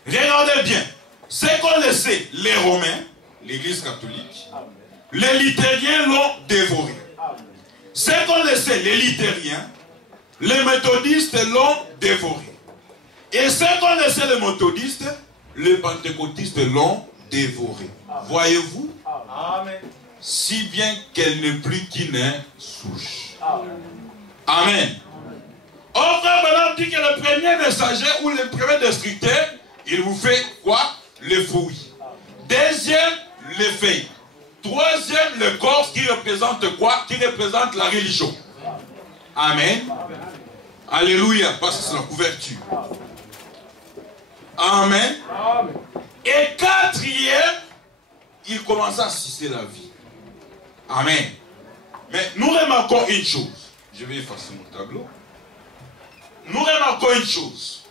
Regardez bien. Ce qu'ont laissé les Romains, l'église catholique, les luthériens l'ont dévoré. Ce qu'ont laissé les luthériens, les méthodistes l'ont dévoré. Et ce qu'ont laissé les méthodistes, les pentecôtistes l'ont dévoré. Voyez-vous? Amen. Si bien qu'elle n'est plus qu'une souche. Amen. Au frère Branham dit que le premier messager ou le premier destructeur, il vous fait quoi? Les fruits. Deuxième, les feuilles. Troisième, le corps qui représente quoi? Qui représente la religion. Amen. Alléluia, parce que c'est la couverture. Amen. Et quatrième, il commence à sucer la vie. Amen. Mais nous remarquons une chose. Je vais effacer mon tableau. Nous remarquons une chose.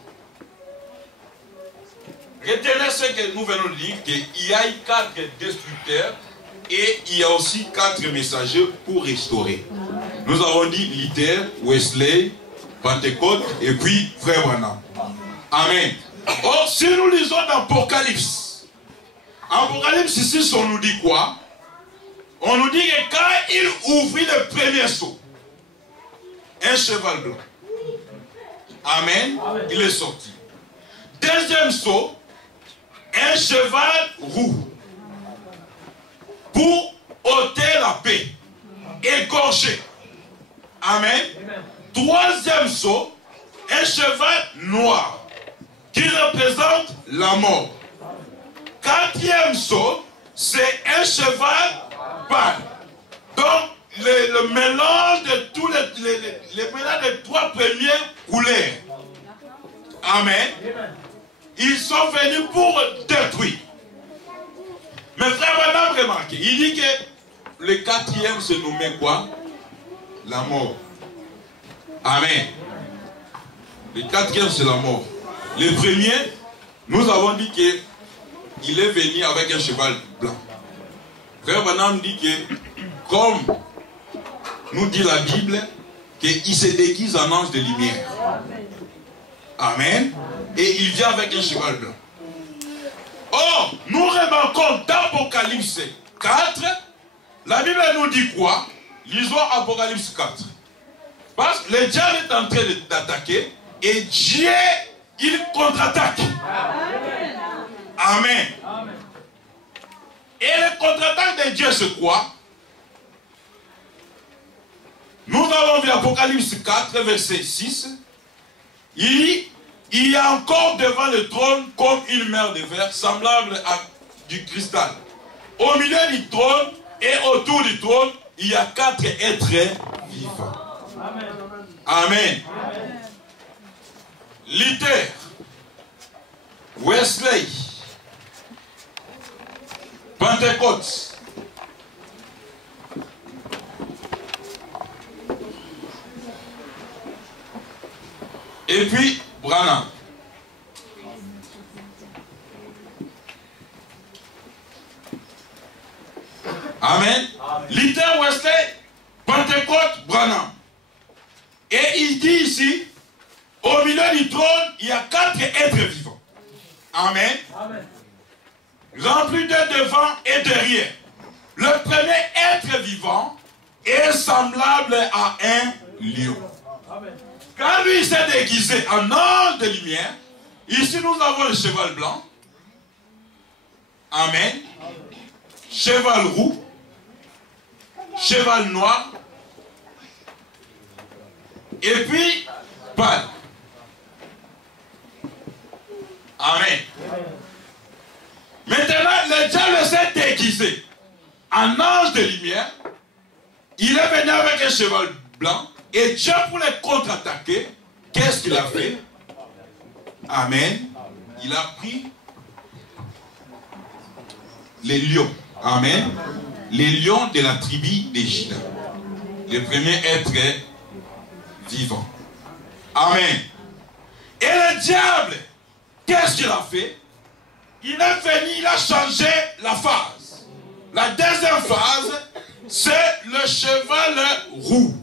Retenez ce que nous venons de dire, qu'il y a 4 destructeurs et il y a aussi 4 messagers pour restaurer. Nous avons dit Luther, Wesley, Pentecôte et puis Frère Branham. Amen. Or, si nous lisons dans Apocalypse, Apocalypse 6, on nous dit quoi? On nous dit que quand il ouvrit le premier seau, un cheval blanc. Amen. Il est sorti. Deuxième seau, un cheval roux. Pour ôter la paix. Égorger. Amen. Troisième seau, un cheval noir. Qui représente la mort. Quatrième seau, c'est un cheval pâle. Donc, le mélange de tous les mélange des 3 premières couleurs. Amen. Ils sont venus pour détruire. Mais frère Branham remarqué, il dit que le 4e se nommait quoi? La mort. Amen. Le 4e c'est la mort. Le premier, nous avons dit qu'il est venu avec un cheval blanc. Frère Branham dit que, comme nous dit la Bible, qu'il se déguise en ange de lumière. Amen. Et il vient avec un cheval blanc. Or, nous remarquons d'Apocalypse 4, la Bible nous dit quoi? Lisons Apocalypse 4. Parce que le diable est en train d'attaquer et Dieu, il contre-attaque. Amen. Amen. Et le contre-attaque de Dieu, c'est quoi? Nous avons vu Apocalypse 4, verset 6. Il y a encore devant le trône comme une mer de verre, semblable à du cristal. Au milieu du trône et autour du trône, il y a 4 êtres vivants. Amen. Amen. Luther, Wesley, Pentecôte, et puis Branham. Amen. Luther, Wesley, Pentecôte, Branham. Et il dit ici, au milieu du trône, il y a 4 êtres vivants. Amen. Amen. Remplis de devant et derrière. Le premier être vivant est semblable à un lion. Amen. Quand lui s'est déguisé en ange de lumière, ici nous avons le cheval blanc. Amen. Cheval roux. Cheval noir. Et puis, pâle. Amen. Maintenant, le diable s'est déguisé en ange de lumière. Il est venu avec un cheval blanc. Et Dieu, pour les contre-attaquer, qu'est-ce qu'il a fait? Amen. Il a pris les lions. Amen. Les lions de la tribu de Juda. Le premier être vivant. Amen. Et le diable, qu'est-ce qu'il a fait? Il est venu, il a changé la phase. La deuxième phase, c'est le cheval roux.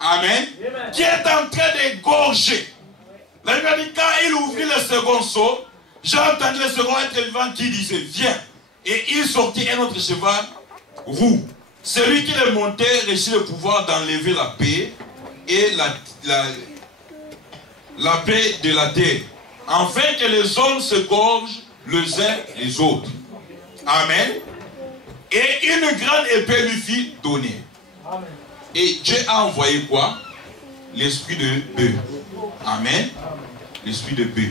Amen. Qui est en train d'égorger. La Bible dit, quand il ouvrit le second seau, j'ai entendu le second être vivant qui disait, viens. Et il sortit un autre cheval roux. Celui qui est monté reçut le pouvoir d'enlever la paix et la paix de la terre, afin que les hommes se gorgent les uns les autres. Amen. Et une grande épée lui fit donner. Amen. Et Dieu a envoyé quoi? L'esprit de bœuf. Amen. L'esprit de bœuf.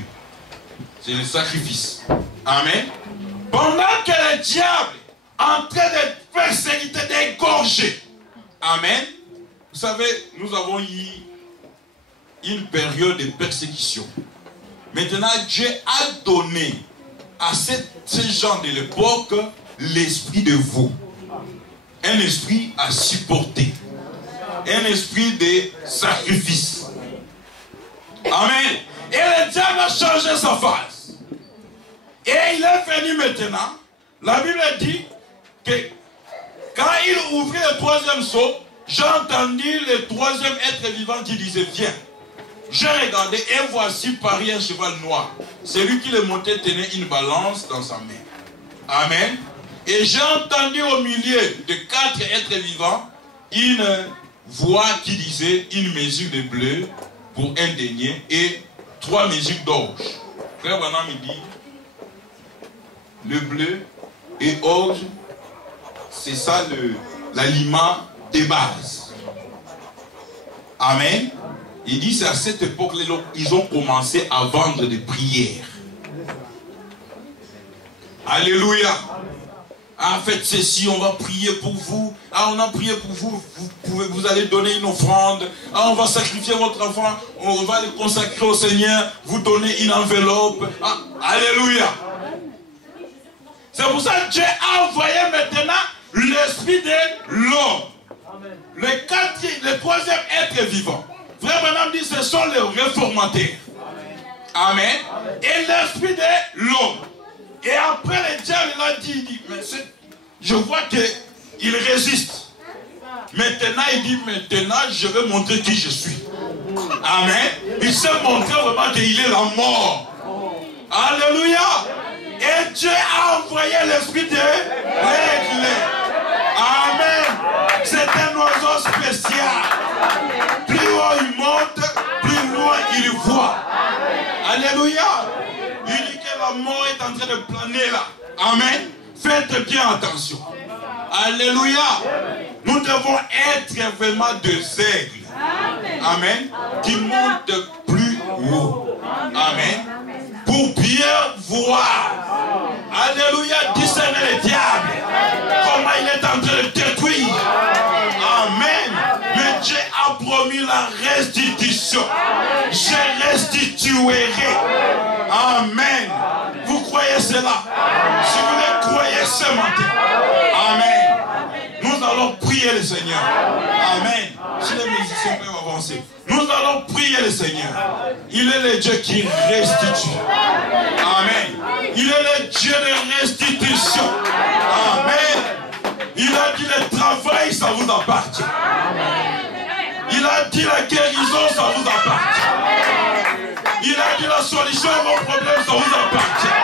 C'est le sacrifice. Amen. Pendant que le diable est en train de persécuter, d'égorger. Amen. Vous savez, nous avons eu une période de persécution. Maintenant, Dieu a donné à ces gens de l'époque l'esprit de veau. Un esprit à supporter. Un esprit de sacrifice. Amen. Et le diable a changé sa face. Et il est venu maintenant. La Bible dit que quand il ouvrit le troisième seau, j'ai entendu le troisième être vivant qui disait, viens. J'ai regardé et voici paris un cheval noir. Celui qui le montait tenait une balance dans sa main. Amen. Et j'ai entendu au milieu de 4 êtres vivants une voix qui disait une mesure de bleu pour un denier et 3 mesures d'orge. Frère Branham il dit, le bleu et orge, c'est ça l'aliment de base. Amen. Il dit c'est à cette époque-là ils ont commencé à vendre des prières. Alléluia. Ah, faites ceci, on va prier pour vous. Ah, on a prié pour vous. Vous allez donner une offrande. Ah, on va sacrifier votre enfant. On va le consacrer au Seigneur. Vous donnez une enveloppe. Ah, alléluia. C'est pour ça que Dieu a envoyé maintenant l'esprit de l'homme. Le troisième être vivant. Frère Branham dit ce sont les réformateurs. Amen. Et l'esprit de l'homme. Et après le diable a dit, mais je vois qu'il résiste. Maintenant il dit, maintenant je vais montrer qui je suis. Amen. Il s'est montré vraiment qu'il est la mort. Alléluia. Et Dieu a envoyé l'esprit de l'aigle. Amen. C'est un oiseau spécial. Plus haut il monte, plus loin il voit. Alléluia. Il dit que la mort est en train de planer là. Amen. Faites bien attention. Alléluia. Nous devons être vraiment des aigles. Amen. Qui montent plus haut. Amen. Pour bien voir. Alléluia. Discerner le diable. Comment il est en train de détruire. Amen. Mais Dieu a promis la restitution. Je restituerai. Amen. Vous croyez cela? Si vous le croyez ce matin. Amen. Nous allons prier le Seigneur. Amen. Si les musiciens peuvent avancer. Nous allons prier le Seigneur. Il est le Dieu qui restitue. Amen. Il est le Dieu de restitution. Amen. Il a dit le travail, ça vous appartient. Il a dit la guérison, ça vous appartient. Il a dit la solution à vos problèmes, ça vous appartient.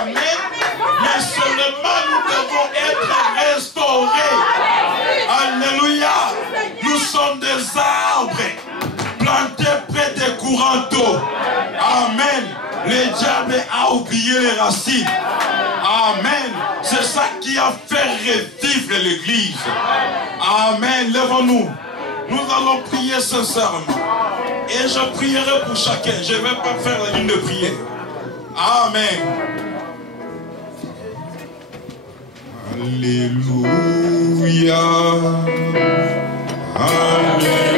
Amen. Mais seulement nous devons être restaurés. Alléluia. Nous sommes des arbres plantés près des courants d'eau. Amen. Le diable a oublié les racines. Amen. C'est ça qui a fait revivre l'église. Amen. Lèvons-nous. Nous allons prier sincèrement. Et je prierai pour chacun. Je ne vais pas faire la ligne de prière. Amen. Alléluia. Alléluia.